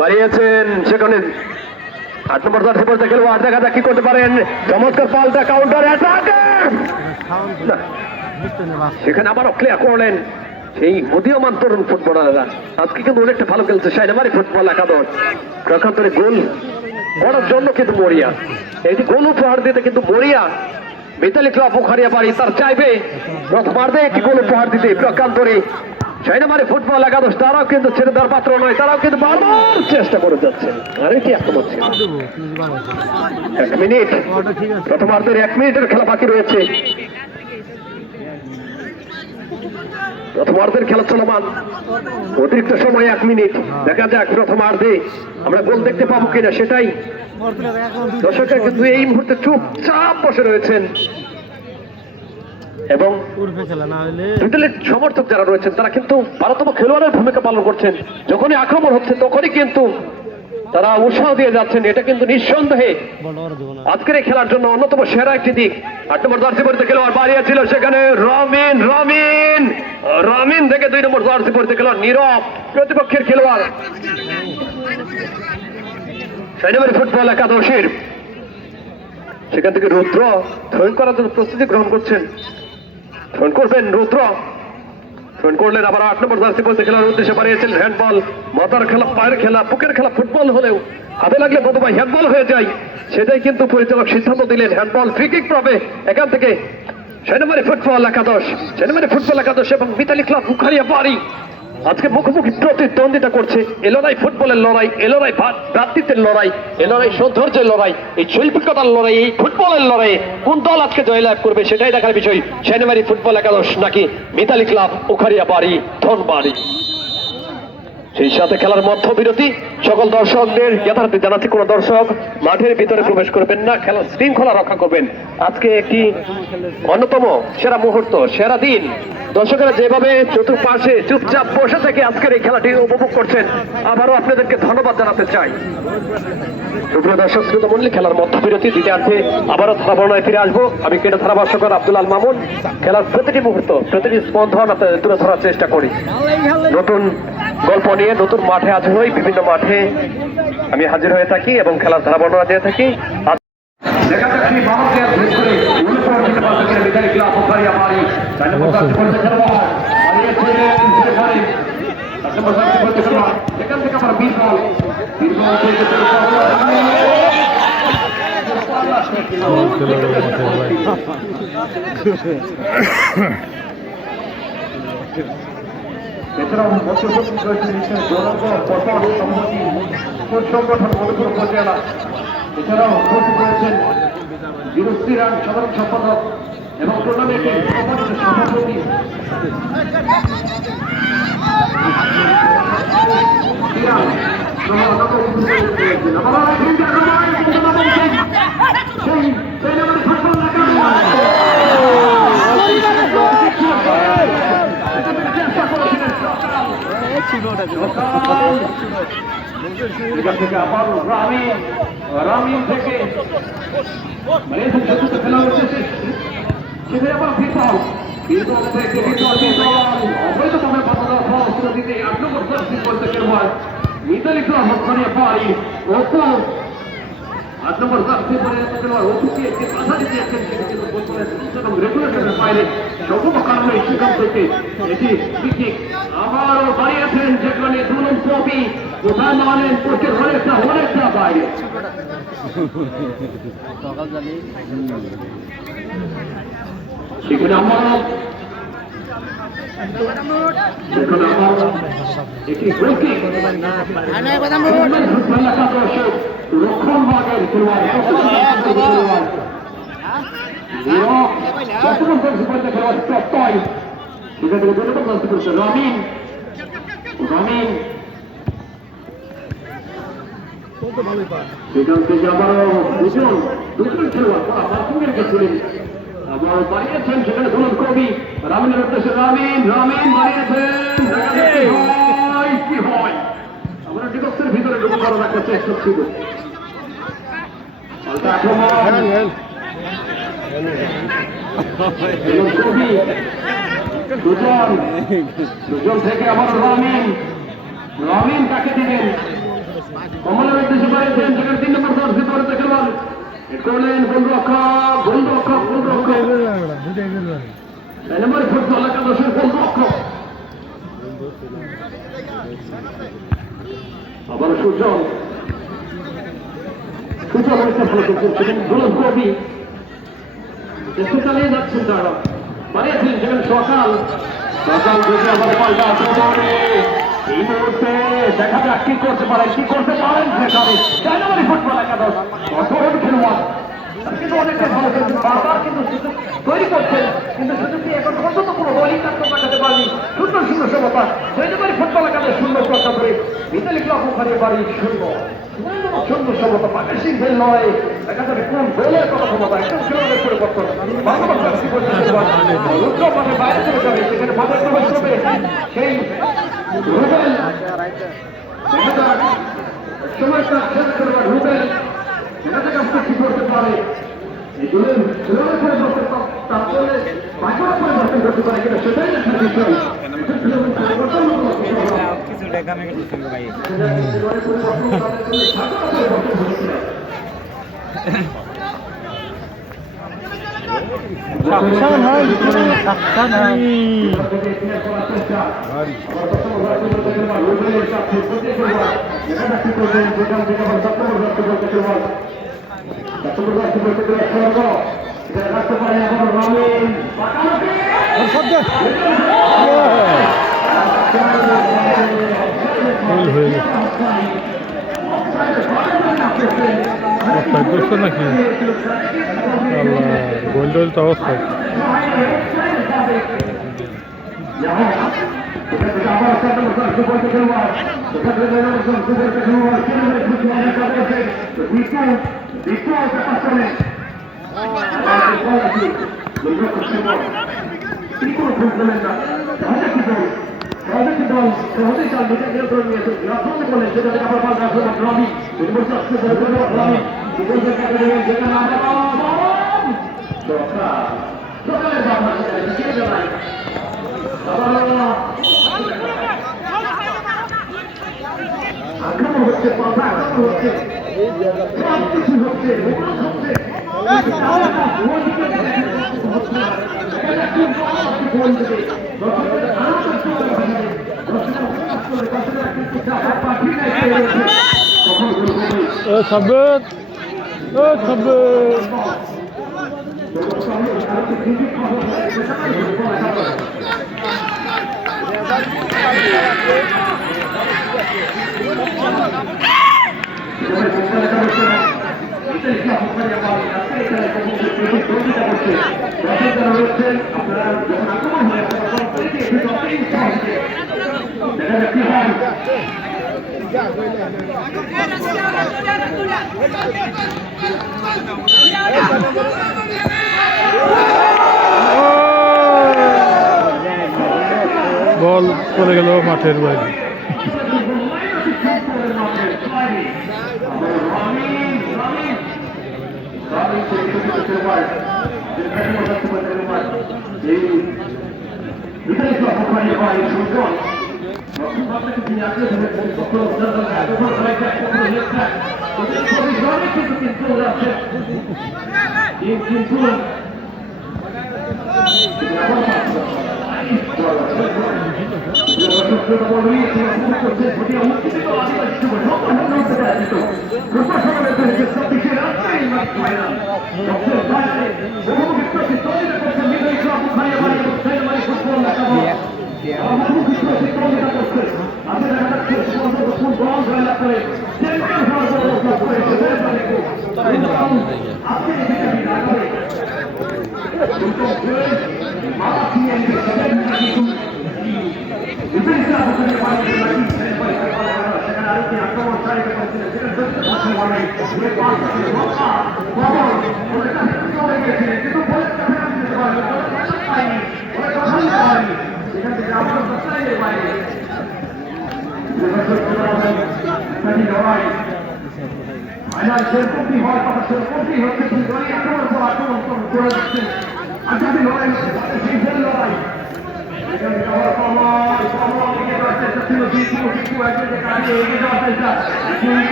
বাড়িয়েছেন সেখানে 8 নম্বর জার্সি পরিহিত খেলোয়াড় দেখা যাক কি করতে পারেন চমৎকার পাল্টা কাউন্টার অ্যাটাক সেখানে আবারও ক্লিয়ার করলেন সেই উদীয়মান তরুণ ফুটবলাররা আজকে কিন্তু অনেকটা ভালো খেলছে সাইনামারি ফুটবল একাদশ প্রকান্তরে গোল করার জন্য কিন্তু মরিয়া এই যে গোল উপহার দিতে কিন্তু মরিয়া মিতালি ক্লাব ওখারিয়া বাড়ি তার চাইবে প্রথমার্ধে একটি গোল উপহার দিতে প্রকান্তরে সাইনামারি ফুটবল একাদশ তারাও কিন্তু ছেড়ে দেওয়ার পাত্র নয় তারাও কিন্তু বারবার চেষ্টা করে যাচ্ছে আরেকটি আক্রমণ ছিল 1 মিনিট প্রথমার্ধের 1 মিনিটের খেলা বাকি রয়েছে প্রথমার্ধের খেলা চলমান অতিরিক্ত সময় 1 মিনিট দেখা যাক প্রথমার্ধে আমরা গোল দেখতে পাবো কিনা সেটাই দর্শকরা কিন্তু এই মুহূর্তে চুপচাপ বসে রয়েছেন এবং উর্ফে খেলা না হলে ব্রিটেনের সমর্থক যারা রয়েছেন তারা কিন্তু ভারতম খেলোয়াড়ের ভূমিকা পালন করছেন। যখনই আক্রমণ হচ্ছে তখনই কিন্তু তারা উৎসাহ দিয়ে যাচ্ছেন। এটা কিন্তু নিঃসন্দেহে বড় বড় দেবো না। আজকের এই খেলার জন্য অন্যতম সেরা একটি দিক। 8 নম্বর জার্সি পরিতে খেলোয়াড় বাড়িয়েছিল সেখানে রমিন রমিন রমিন থেকে 2 নম্বর জার্সি পরিতে খেলোয়াড় নীরব প্রতিপক্ষের খেলোয়াড় সেনাবাহিনী ফুটবল একাদশের সেখান থেকে রুদ্র থ্রোইং করার জন্য প্রস্তুতি গ্রহণ করছেন। থ্রোইং করবেন রুদ্র, থ্রোইং করলেন আবার 8 নম্বর জার্সি পরিতে খেলার উদ্দেশ্যে বাড়িয়েছিলেন হ্যান্ডবল। মাথার খেলা, পায়ের খেলা, বুকের খেলা ফুটবল হলেও হাতে লাগলে বোধহয় হ্যান্ডবল হয়ে যায়, সেটাই কিন্তু পরিচালক সিদ্ধান্ত দিলেন। হ্যান্ডবল ফ্রি কিক পাবে এখান থেকে সেনাবাহিনী ফুটবল একাদশ। সেনাবাহিনী ফুটবল একাদশ এবং মিতালি ক্লাব বুখারিয়া বাড়ি আজকে মুখোমুখি প্রতিদ্বন্দ্বিতা করছে। এ লড়াই ফুটবলের লড়াই, এ লড়াই ভ্রাতৃত্বের লড়াই, এ লড়াই সৌন্দর্যের লড়াই, এই শৈল্পিকতার লড়াই, এই ফুটবলের লড়াই কোন দল আজকে জয়লাভ করবে সেটাই দেখার বিষয়। সেনাবাহিনী ফুটবল একাদশ নাকি মিতালি ক্লাব উখারিয়া বাড়ি ধনবাড়ি। সেই সাথে খেলার মধ্যবিরতি। সকল দর্শকদের যথার্থে জানাচ্ছি কোন দর্শক মাঠের ভিতরে প্রবেশ করবেন না, খেলার শৃঙ্খলা রক্ষা করবেন। আজকে একটি অন্যতম সেরা মুহূর্ত, সেরা দিন। দর্শকেরা যেভাবে চতুর্পাশে চুপচাপ বসে থেকে আজকের এই খেলাটি উপভোগ করছেন, আবারও আপনাদেরকে ধন্যবাদ জানাতে চাই। সুপ্রিয় দর্শক শ্রোতা মন্ডলী, খেলার মধ্যবিরতি দ্বিতীয়ার্ধে আবারও ধারাবর্ণায় ফিরে আসবো। আমি কেটে ধারাভাষ্যকর আব্দুল আল মামুন। খেলার প্রতিটি মুহূর্ত, প্রতিটি স্পন্দন আপনাদের তুলে ধরার চেষ্টা করি। নতুন গল্প নিয়ে নতুন মাঠে হাজির হই, বিভিন্ন মাঠে আমি হাজির হয়ে থাকি এবং খেলার ধারা বর্ণনা দিয়ে থাকি। এছাড়াও মধ্যপ্রদেশ রয়েছে নিশ্চয় জনক পতন সম্মতি সংগঠন মধুপুর উপজেলা। এছাড়াও উপস্থিত রয়েছেন বিরুশ্রীরাম সাধারণ সম্পাদক এবং টুর্নামেন্টের সম্মানিত সভাপতি এখান থেকে আবার রামিন থেকে খেলা হচ্ছে সেখানে আবার বিপল থেকে অবৈধভাবে বাধা দিতে 8 নম্বর জার্সি পরিতে খেলোয়াড় মিতালি ক্লাব হকারিয়া বাড়ি অপু 8 নম্বর জার্সি পরিতে খেলোয়াড় অপুকে একটি বাধা দিতে যাচ্ছেন, কিন্তু রেগুলেশনের বাইরে সম্পূর্ণ কারণে সেখান থেকে এটি পিকনিক আবারও বাড়িয়েছেন যেখানে দুলন কবি কোথায় মানেন কোচের অনেকটা বাইরে। সেখানে আমার একটি গোলকিক রক্ষণ ভাগের খেলোয়াড় রমিন রমিন সেখান থেকে আবারও দুজন খেলোয়াড় বাথরুমের গেছিলেন, আবার বাড়িয়েছেন সেখানে দুলন কবি রামিনের উদ্দেশ্যে রামিন রামিন বাড়িয়েছেন। কি হয় আমরা ডিবক্সের ভিতরে ঢুকে করার একটা চেষ্টা ছিল। কবি দুজন থেকে আবার রামিন রামিন তাকে দিলেন কমলের উদ্দেশ্যে বাড়িয়েছেন সেখানে 3 নম্বর জার্সি পরিতে খেলোয়াড় করলেন গোলরক্ষক সেনাবাহিনী ফুটবল একাদশের গোলরক্ষক আবার সুজন হয়েছে ফলো করছেন দুলন কবি চেষ্টা চালিয়ে যাচ্ছেন, তারা বাড়িয়েছিলেন সেখানে সকাল থেকে আবার পাল্টা এই মুহূর্তে দেখা যাক কি করতে পারেন সেখানে সেনাবাহিনী ফুটবল একাদশ কঠোর খেলোয়াড় কিন্তু অনেকটা ভালো খেলছেন, বারবার কিন্তু সুযোগ তৈরি করছেন, কিন্তু সুযোগটি এখন পর্যন্ত কোনো বলিং কাটতে পাঠাতে পারেনি। সুন্দর সমতা সেনাবাহিনী ফুটবল একাদশ সুন্দর চর্চা করে ইতালি ক্লাব ওখানে বাড়ি শূন্য শূন্য সম্মত পাকিস্তান খেল নয় দেখা যাবে কোন গোলের কথা ক্ষমতা একদম খেলোয়াড়ের পরিবর্তন রুদ্র মাঠে বাইরে চলে যাবে সেখানে মাঠে প্রবেশ করবে সেই রুবেল সময়টা শেষ করবার রুবেল সেটা থেকে কি করতে পারে এই গোলের পরিবর্তন তারপরে বাকিরা পরিবর্তন করতে পারে কিনা সেটাই দেখার বিষয় কিছু টাকা আমি করতে ভাই সাকসান হয় সাকসান হয় হয়ে গেছে করছে নাকি আল্লাহ গোল টোল তো অবস্থা সহজেই তার নিজের নিয়ন্ত্রণ নিয়েছে রাফল বলে সেটা থেকে আবার পাল রাখলো রবি রবি যেখানে আক্রমণ হচ্ছে পাল্টা আক্রমণ হচ্ছে সব কিছু হচ্ছে সাব্বির সাব্বির বল চলে গেল মাঠের বাইরে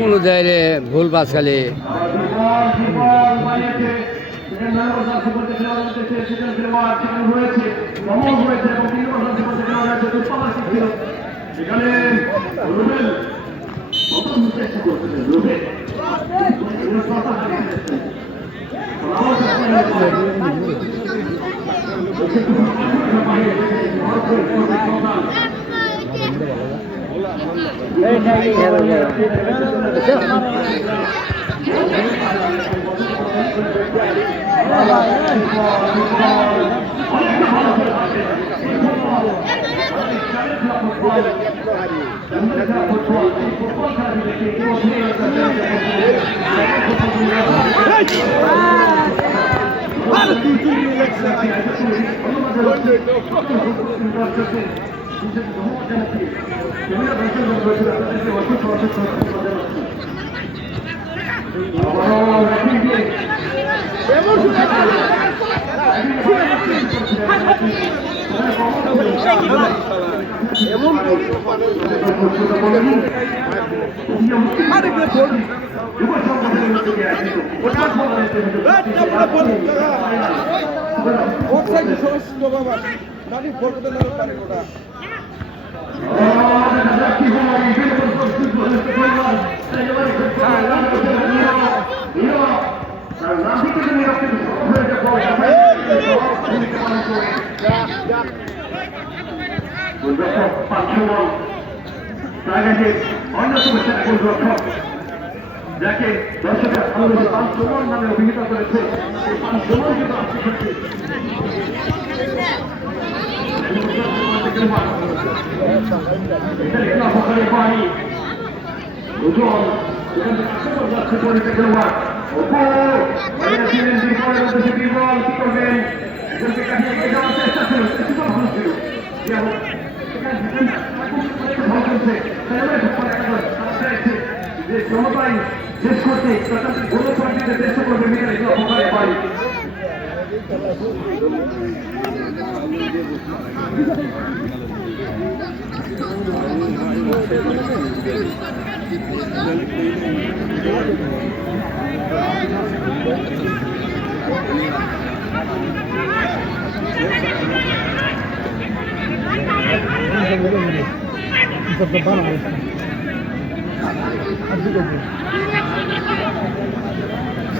কোনো জায়গায় ভুল বাস খালি যাকে দর্শকের ভালোবেসে পাঁচজন নামে অভিহিত করেছে এই পাঁচজন কিন্তু অপকারী পানি ওজন এখান থেকে আক্রমণ যাচ্ছে পরিচয় খেলোয়াড় দুর্বল কি করবেন একজনকে কাটিয়ে নিয়ে যাওয়ার চেষ্টা ছিল কিছুটা ভালো ছিল যে জনতাই শেষ করতে তাদের গোল পার্টিতে চেষ্টা করবে মেয়েরা এগুলো অপকারে পারি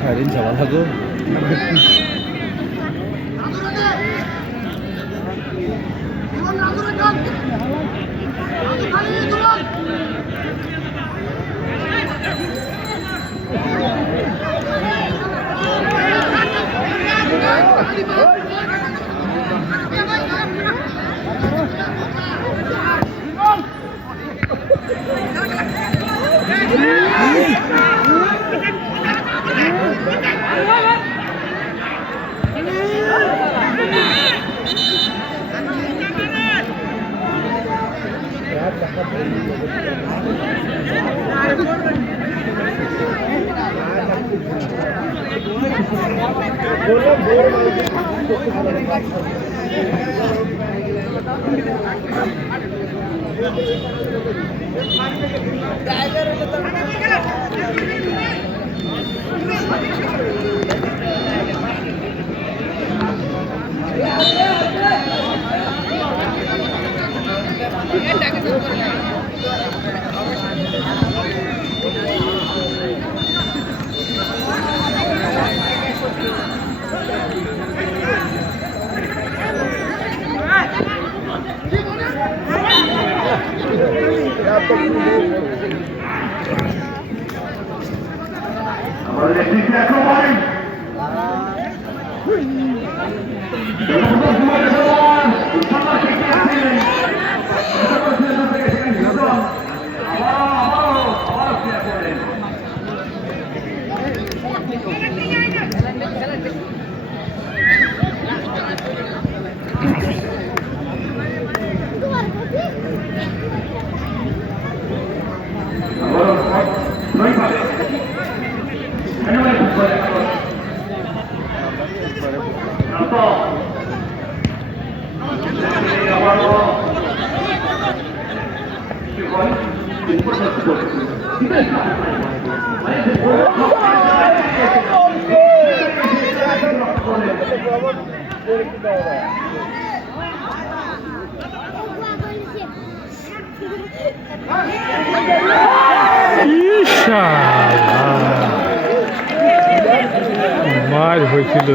সাইরেন চালা থাকো আমাদের দিকে আক্রমণ Importante মার হয়েছিল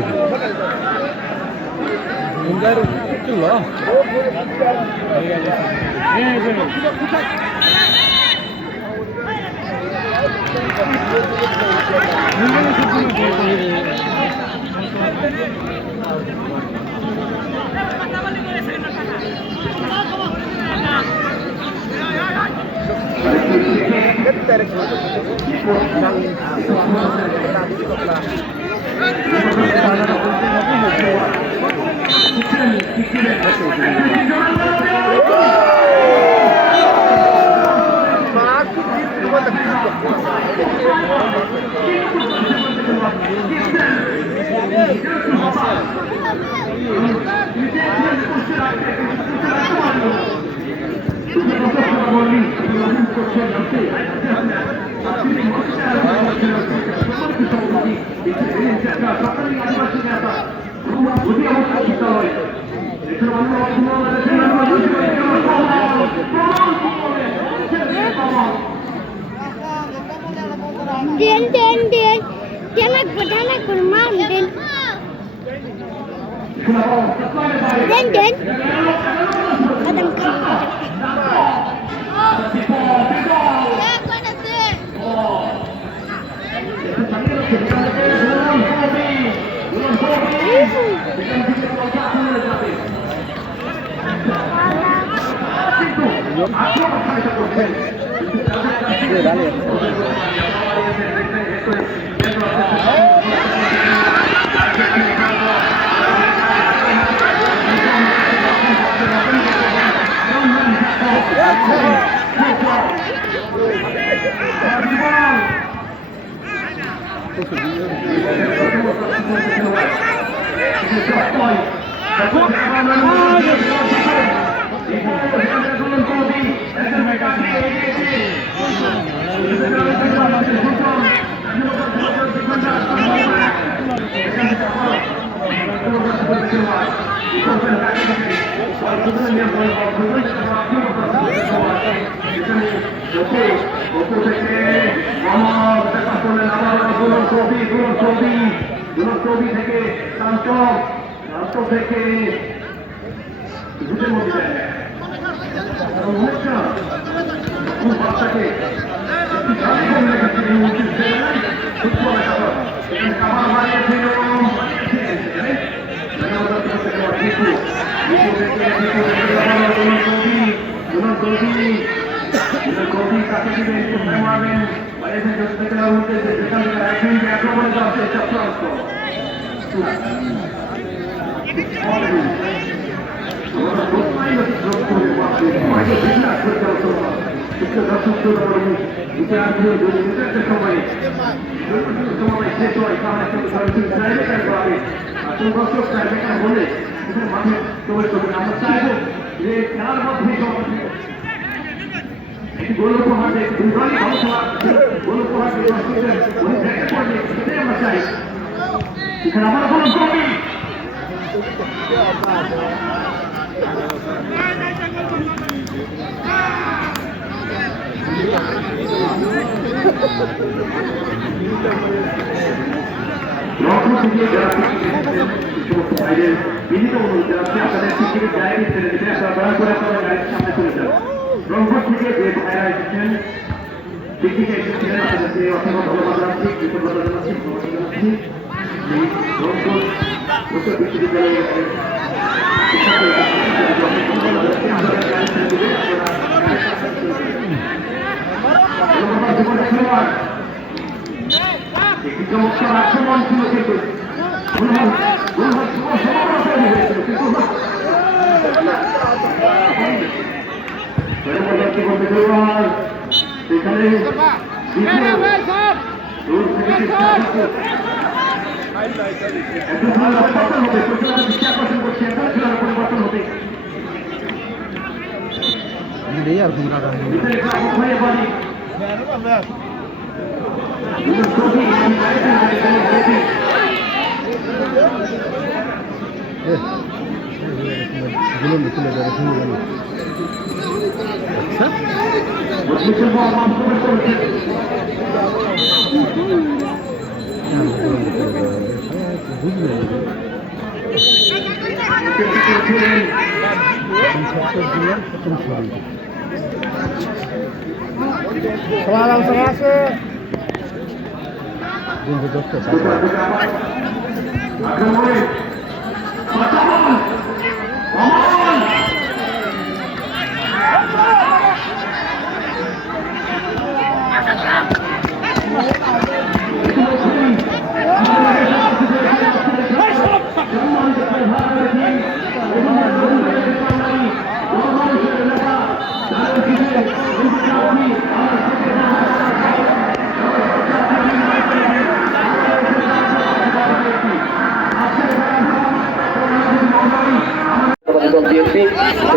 বিএনপি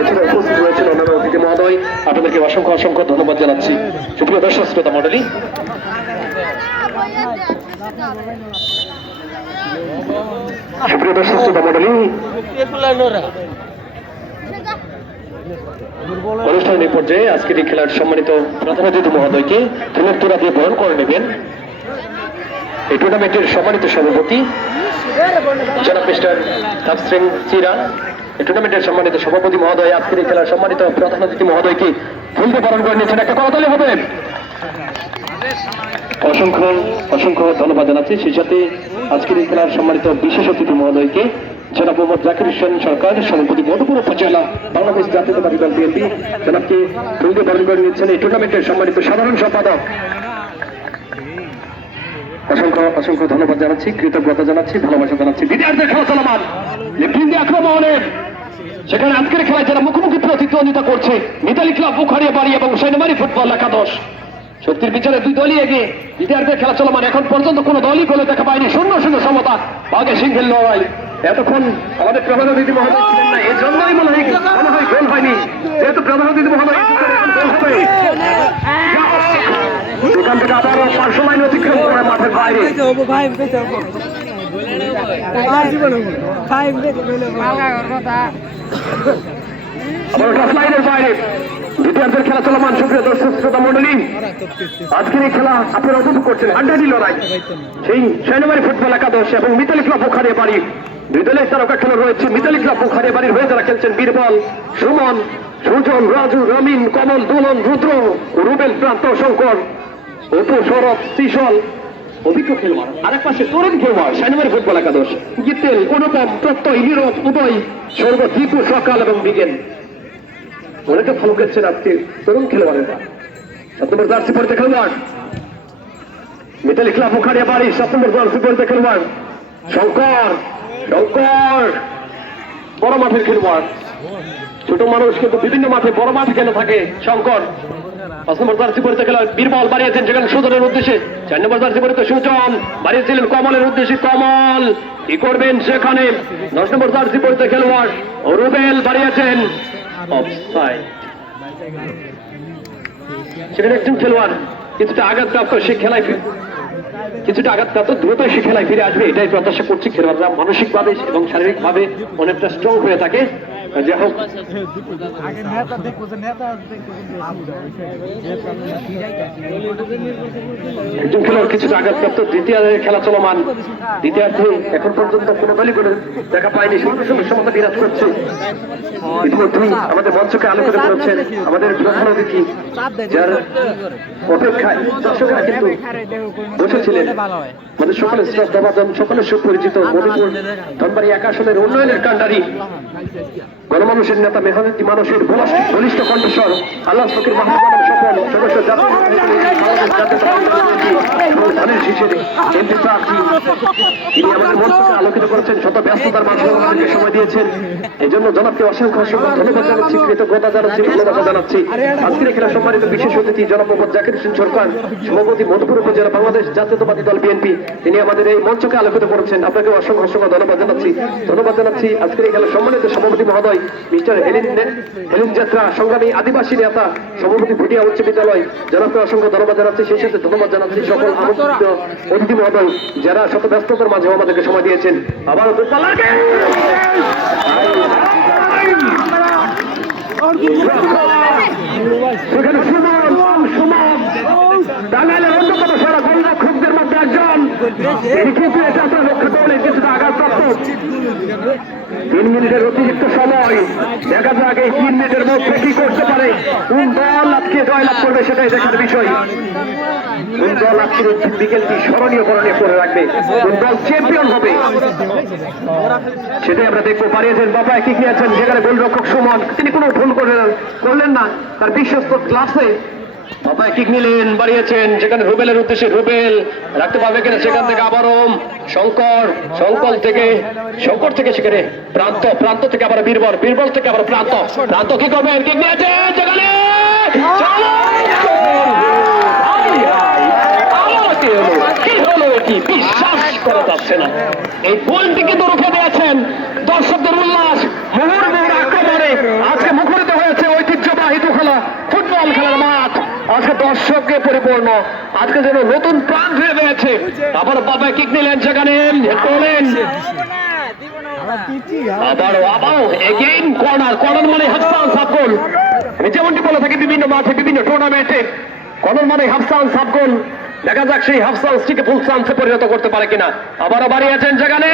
এছাড়া উপস্থিত রয়েছেন অন্যান্য অতিথি মহোদয়, আপনাদেরকে অসংখ্য অসংখ্য ধন্যবাদ জানাচ্ছি। সুপ্রিয় দর্শক শ্রোতা মণ্ডলী, সুপ্রিয় দর্শক শ্রোতা মণ্ডলী, অনুষ্ঠানের পর্যায়ে আজকের এই খেলার সম্মানিত প্রধান অতিথি মহোদয়কে ফুলের তোড়া দিয়ে বরণ করে নেবেন এই টুর্নামেন্টের সম্মানিত সভাপতি জনাব মিস্টার তাফসিম চিরা। এই টুর্নামেন্টের সম্মানিত সভাপতি মহোদয় আজকের এই খেলার সম্মানিত প্রধান অতিথি মহোদয়কে ফুল দিয়ে বরণ করে নিয়েছেন। একটা করতালি হবে। অসংখ্য অসংখ্য ধন্যবাদ জানাচ্ছি। সেই সাথে আজকের এই খেলার সম্মানিত বিশেষ অতিথি মহোদয়কে জনাব মোহাম্মদ জাকির হোসেন সরকার, সভাপতি মধুপুর উপজেলা বাংলাদেশ জাতীয়তাবাদী দল বিএনপি, জনাবকে ফুল দিয়ে বরণ করে নিয়েছেন এই টুর্নামেন্টের সম্মানিত সাধারণ সম্পাদক। অসংখ্য অসংখ্য ধন্যবাদ জানাচ্ছি, কৃতজ্ঞতা জানাচ্ছি, ভালোবাসা জানাচ্ছি। বিদ্যার্থীদের খেলা চলমান, লেফটিন আক্রমণের সেখানে আজকের খেলায় যারা মুখোমুখি প্রতিদ্বন্দ্বিতা করছে মিতালি ক্লাব বুখারিয়া বাড়ি এবং সেনমারি ফুটবল একাদশ। শক্তির বিচারে দুই দলই এগিয়ে, বিদ্যার্থীদের খেলা চলমান। এখন পর্যন্ত কোনো দলই গোলে দেখা পায়নি, 0-0 সমতা, বাঘে সিংহের লড়াই। এতক্ষণ আমাদের প্রধান অতিথি মহোদয় ছিলেন না, এই জন্যই মনে হয় গোল হয়নি, যেহেতু প্রধান অতিথি মহোদয় গোল হবে। সেখান থেকে আবারও 500 লাইন অতিক্রম করে মাঠের বাইরে লাইনের বাইরে দ্বিতীয়ার্ধের খেলা চলমান। সুপ্রিয় দর্শক শ্রোতা মন্ডলী, আজকের এই খেলা আপনারা উপভোগ করছেন হাড্ডাহাড্ডি লড়াই। সেই সেনমারি ফুটবল একাদশ এবং মিতালি ক্লাব বুখারিয়া বাড়ি, দুই দলের তারকা খেলা রয়েছে। মিতালি ক্লাব বুখারিয়া বাড়ির হয়ে যারা খেলছেন বীরবল, সুমন, সুজন, রাজু, রমিন, কমল, দোলন, রুদ্র, রুবেল, প্রান্ত, শঙ্কর, অপু, সৌরভ, শ্রীশল, অভিজ্ঞ খেলোয়াড়। আরেক পাশে তরুণ খেলোয়াড় সেনমারি ফুটবল একাদশ, গীতেল, অনুপম, প্রত্যয়, নীরব, উদয়, সর্ব, দীপু, সকাল এবং বিজ্ঞান। অনেকে ভালো খেলছেন আজকে তরুণ খেলোয়াড়েরা। 7 নম্বর জার্সি পরিতে খেলোয়াড় মিতালি ক্লাব বুখারিয়া বাড়ি, 7 নম্বর জার্সি পরিতে খেলোয়াড় শঙ্কর। শঙ্কর বড় মাঠের খেলোয়াড়, ছোট মানুষ কিন্তু বিভিন্ন মাঠে বড় মাঠে খেলে থাকে শঙ্কর। 5 নম্বর জার্সি পরিতে খেলোয়াড় বীরবল বাড়িয়েছেন সেখানে সুজনের উদ্দেশ্যে। 4 নম্বর জার্সি পরিতে সুজন বাড়িয়েছিলেন কমলের উদ্দেশ্যে। কমল কি করবেন সেখানে। 10 নম্বর জার্সি পরিতে খেলোয়াড় রুবেল বাড়িয়েছেন অফসাইড। সেখানে একজন খেলোয়াড় কিছুটা আঘাতপ্রাপ্ত, সে খেলায় কিছুটা আঘাতপ্রাপ্ত, দ্রুত সে খেলায় ফিরে আসবে এটাই প্রত্যাশা করছি। খেলোয়াড়রা মানসিকভাবে এবং শারীরিকভাবে অনেকটা স্ট্রং হয়ে থাকে। যাই হোক, একজন খেলোয়াড় কিছুটা আঘাতপ্রাপ্ত, দ্বিতীয়ার্ধের খেলা চলমান। দ্বিতীয়ার্ধে এখন পর্যন্ত কোনো দলই করে দেখা পায়নি, 0-0 সমতা বিরাজ করছে। ইতিমধ্যেই আমাদের মঞ্চকে আলোকিত করেছেন আমাদের প্রধান অতিথি, যার অপেক্ষায় দর্শকরা কিন্তু বসেছিলেন। আমাদের সকলের শ্রদ্ধাভাজন, সকলের সুপরিচিত মধুপুর ধনবাড়ি 1 আসনের উন্নয়নের কাণ্ডারি, গণমানুষের নেতা, মেহনতি মানুষের বলিষ্ঠ কণ্ঠস্বর, আল্লাহ ফকির মাহমুদ সফল সদস্য, ধানের শীষের এমপি প্রার্থী, তিনি আমাদের মঞ্চকে আলোকিত করেছেন, শত ব্যস্ততার মাঝে আমাদেরকে সময় দিয়েছেন। এই জন্য জনাবকে অসংখ্য অসংখ্য ধন্যবাদ জানাচ্ছি, কৃতজ্ঞতা জানাচ্ছি, ভালোবাসা জানাচ্ছি। আজকের এখানে সম্মানিত বিশেষ অতিথি জনাব মোহাম্মদ জাকির হোসেন সরকার, সভাপতি মধুপুর উপজেলা বাংলাদেশ জাতীয়তাবাদী দল বিএনপি, তিনি আমাদের এই মঞ্চকে আলোকিত করেছেন। আপনাকে অসংখ্য অসংখ্য ধন্যবাদ জানাচ্ছি। ধন্যবাদ জানাচ্ছি আজকের এই খেলার সম্মানিত সভাপতি মহোদয় মিস্টার হেলিন যাত্রা, সংগ্রামী আদিবাসী নেতা, সভাপতি ভুটিয়া উচ্চ বিদ্যালয় জানাতে অসংখ্য ধন্যবাদ জানাচ্ছি। সেই সাথে ধন্যবাদ জানাচ্ছি সকল আমন্ত্রিত অতিথি মহোদয় যারা শত ব্যস্ততার মাঝে আমাদেরকে সময় দিয়েছেন। আবারও দূরপাল্লাকে সেখানে সুমন টাঙ্গাইলের অন্যতম সেরা গোলরক্ষকদের মধ্যে একজন, তিনি কিন্তু এটা আপনার লক্ষ্য করলেন কিছুটা আঘাতপ্রাপ্ত। 3 মিনিটের অতিরিক্ত সময়, দেখা যাক এই 3 মিনিটের মধ্যে কি করতে পারে, কোন দল আজকে জয়লাভ করবে সেটাই দেখার বিষয়। কোন দল আজকের বিকেলটি স্মরণীয় করণীয় করে রাখবে, কোন দল চ্যাম্পিয়ন হবে সেটাই আমরা দেখবো। পারিয়েছেন বাবা কি নিয়েছেন, যেখানে গোলরক্ষক সুমন তিনি কোনো ভুল করলেন না, তার বিশ্বস্ত ক্লাসে বাবা কিক নিলেন, বাড়িয়েছেন যেখানে রুবেলের উদ্দেশ্যে, রুবেল রাখতে পারবে কিনা, সেখান থেকে আবারও শঙ্কর থেকে সেখানে প্রান্ত থেকে আবার বীরবল থেকে আবার প্রান্ত কি করবেন, কিক নিয়েছেন যেখানে কি হলো, এটি বিশ্বাস করা যাচ্ছে না। এই গোলটি কিন্তু রুখে দিয়েছেন দর্শকদের উল্লাস, মুহুর্মুহুর আক্রমণে আজকে মুখরিত হয়েছে ঐতিহ্যবাহী খেলা ফুটবল খেলার মাঠ। আজকে দর্শককে পরিপূর্ণ, আজকে যেন নতুন প্রাণ ফিরে পেয়েছে। আবার বাবা কিক নিলেন, সেখানে করলেন আবারও এগেইন কর্নার মানে হাফসান সাফ গোল। আমি যেমনটি বলে থাকি বিভিন্ন মাঠে বিভিন্ন টুর্নামেন্টে, কর্নার মানে হাফসান সাফ গোল। দেখা যাক সেই হাফ চান্সটিকে ফুল চান্সে পরিণত করতে পারে কিনা। আবারও বাড়িয়েছেন যেখানে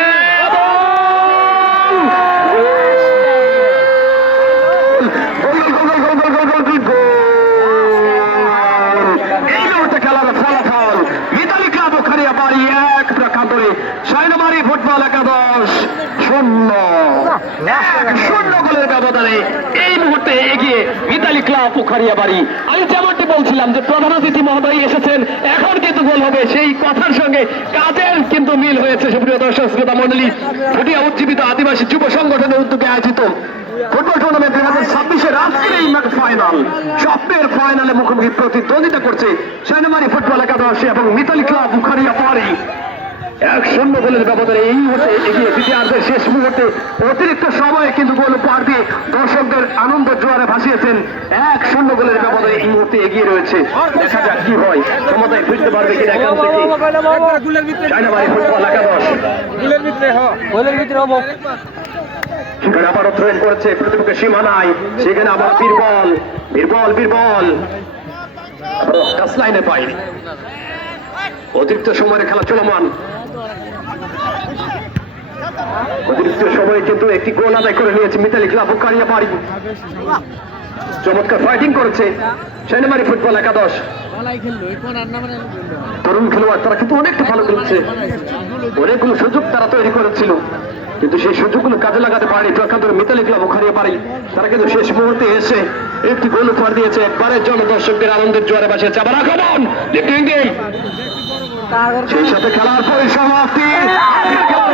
খেলার ফলাফল ইতালি ক্লাব ওখানে বাড়ি 1 প্রাকান্তরে সাইনবাড়ি ফুটবল একাদশ 0 গোলের ব্যবধানে এই মুহূর্তে এগিয়ে ইতালি ক্লাব পুখারিয়া বাড়ি। আমি যেমনটি বলছিলাম যে প্রধান অতিথি মহোদয় এসেছেন, এখন কিন্তু গোল হবে, সেই কথার সঙ্গে কাজের কিন্তু মিল হয়েছে। সুপ্রিয় দর্শক শ্রোতা মন্ডলী, ফুটিয়া উজ্জীবিত আদিবাসী যুব সংগঠনের উদ্যোগে আয়োজিত ফুটবল টুর্নামেন্ট 2026-এর আজকের এই ফাইনাল, স্বপ্নের ফাইনালে মুখোমুখি প্রতিদ্বন্দ্বিতা করছে সাইনবাড়ি ফুটবল একাদশ এবং মিতালি ক্লাব পুখারিয়া বাড়ি। 1-0 গোলের ব্যবধানে এই মুহূর্তে এগিয়ে দ্বিতীয়ার্ধের শেষ মুহূর্তে অতিরিক্ত সময়ে কিন্তু গোল পার দিয়ে দর্শকদের আনন্দ জোয়ারে ভাসিয়েছেন। 1-0 গোলের ব্যবধানে এই মুহূর্তে এগিয়ে রয়েছে। দেখা যাক কি হয়, ক্ষমতায় ফিরতে পারবে কিনা এখান থেকে সাইনবাড়ি ফুটবল একাদশ। সেখানে আবারও থ্রোইন করেছে প্রতিপক্ষের সীমানায়, সেখানে আবার বীরবল লাইনে পাই। অতিরিক্ত সময়ের খেলা চলমান, অতিরিক্ত সময়ে কিন্তু একটি গোল আদায় করে নিয়েছে মিতালি ক্লাব পুখারিয়া বাড়ি। চমৎকার ফাইটিং করেছে সাইনবাড়ি ফুটবল একাদশ। তরুণ খেলোয়াড় তারা কিন্তু অনেকটা ভালো খেলছে, অনেকগুলো সুযোগ তারা তৈরি করেছিল, কিন্তু সেই সুযোগগুলো কাজে লাগাতে পারেনি প্রকান্তরে মিতালি ক্লাব পুখারিয়া বাড়ি। তারা কিন্তু শেষ মুহূর্তে এসে একটি গোল উপহার দিয়েছে, একবারের জন্য দর্শকদের আনন্দের জোয়ারে ভাসিয়েছে। আবার আক্রমণ, সেই সাথে খেলার পরিসমাপ্তি,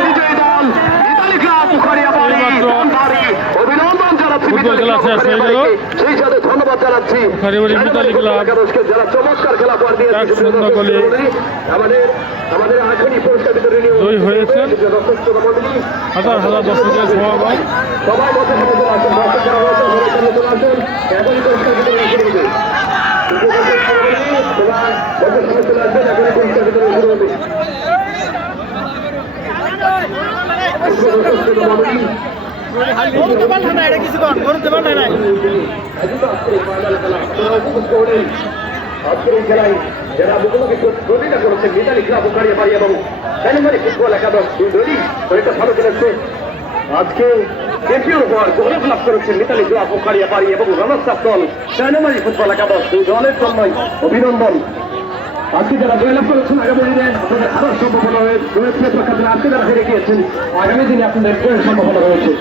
বিজয়ী দল ইতালি ক্লাব পুখারিয়া বাড়ি। অভিনন্দন জানাচ্ছি সেই সাথে ধন্যবাদ জানাচ্ছি যারা চমৎকার খেলা উপহার দিয়েছে। আমাদের আখনি পুরস্কার বিতরণী হয়েছে, হাজার দর্শকের সমাগম, সবাই বসে চলে আসেন, দর্শক যারা রয়েছেন চলে আসেন, এখনই পুরস্কার বিতরণী শুরু হবে। আজকের এই খেলায় যারা মুখোমুখি প্রতিযোগিতা করেছে মিতালি ক্লাব পুখারিয়া বাড়ি এবং সাইনবাড়ি ফুটবল একাদশ, দুই শরীরটা ভালো খেলেছে। আজকে চ্যাম্পিয়ন হওয়ার গৌরব লাভ করেছে মিতালি ক্লাব পুখারিয়া বাড়ি এবং রানার্স আপ দল সাইনবাড়ি ফুটবল একাদশ। দুই দলের জন্যই অভিনন্দন। আজকে যারা জয়লাভ করেছেন আগামী দিনে আপনাদের আরো সম্ভাবনা রয়েছে, আজকে যারা হেরে গিয়েছেন আগামী দিনে আপনাদের সম্ভাবনা রয়েছে।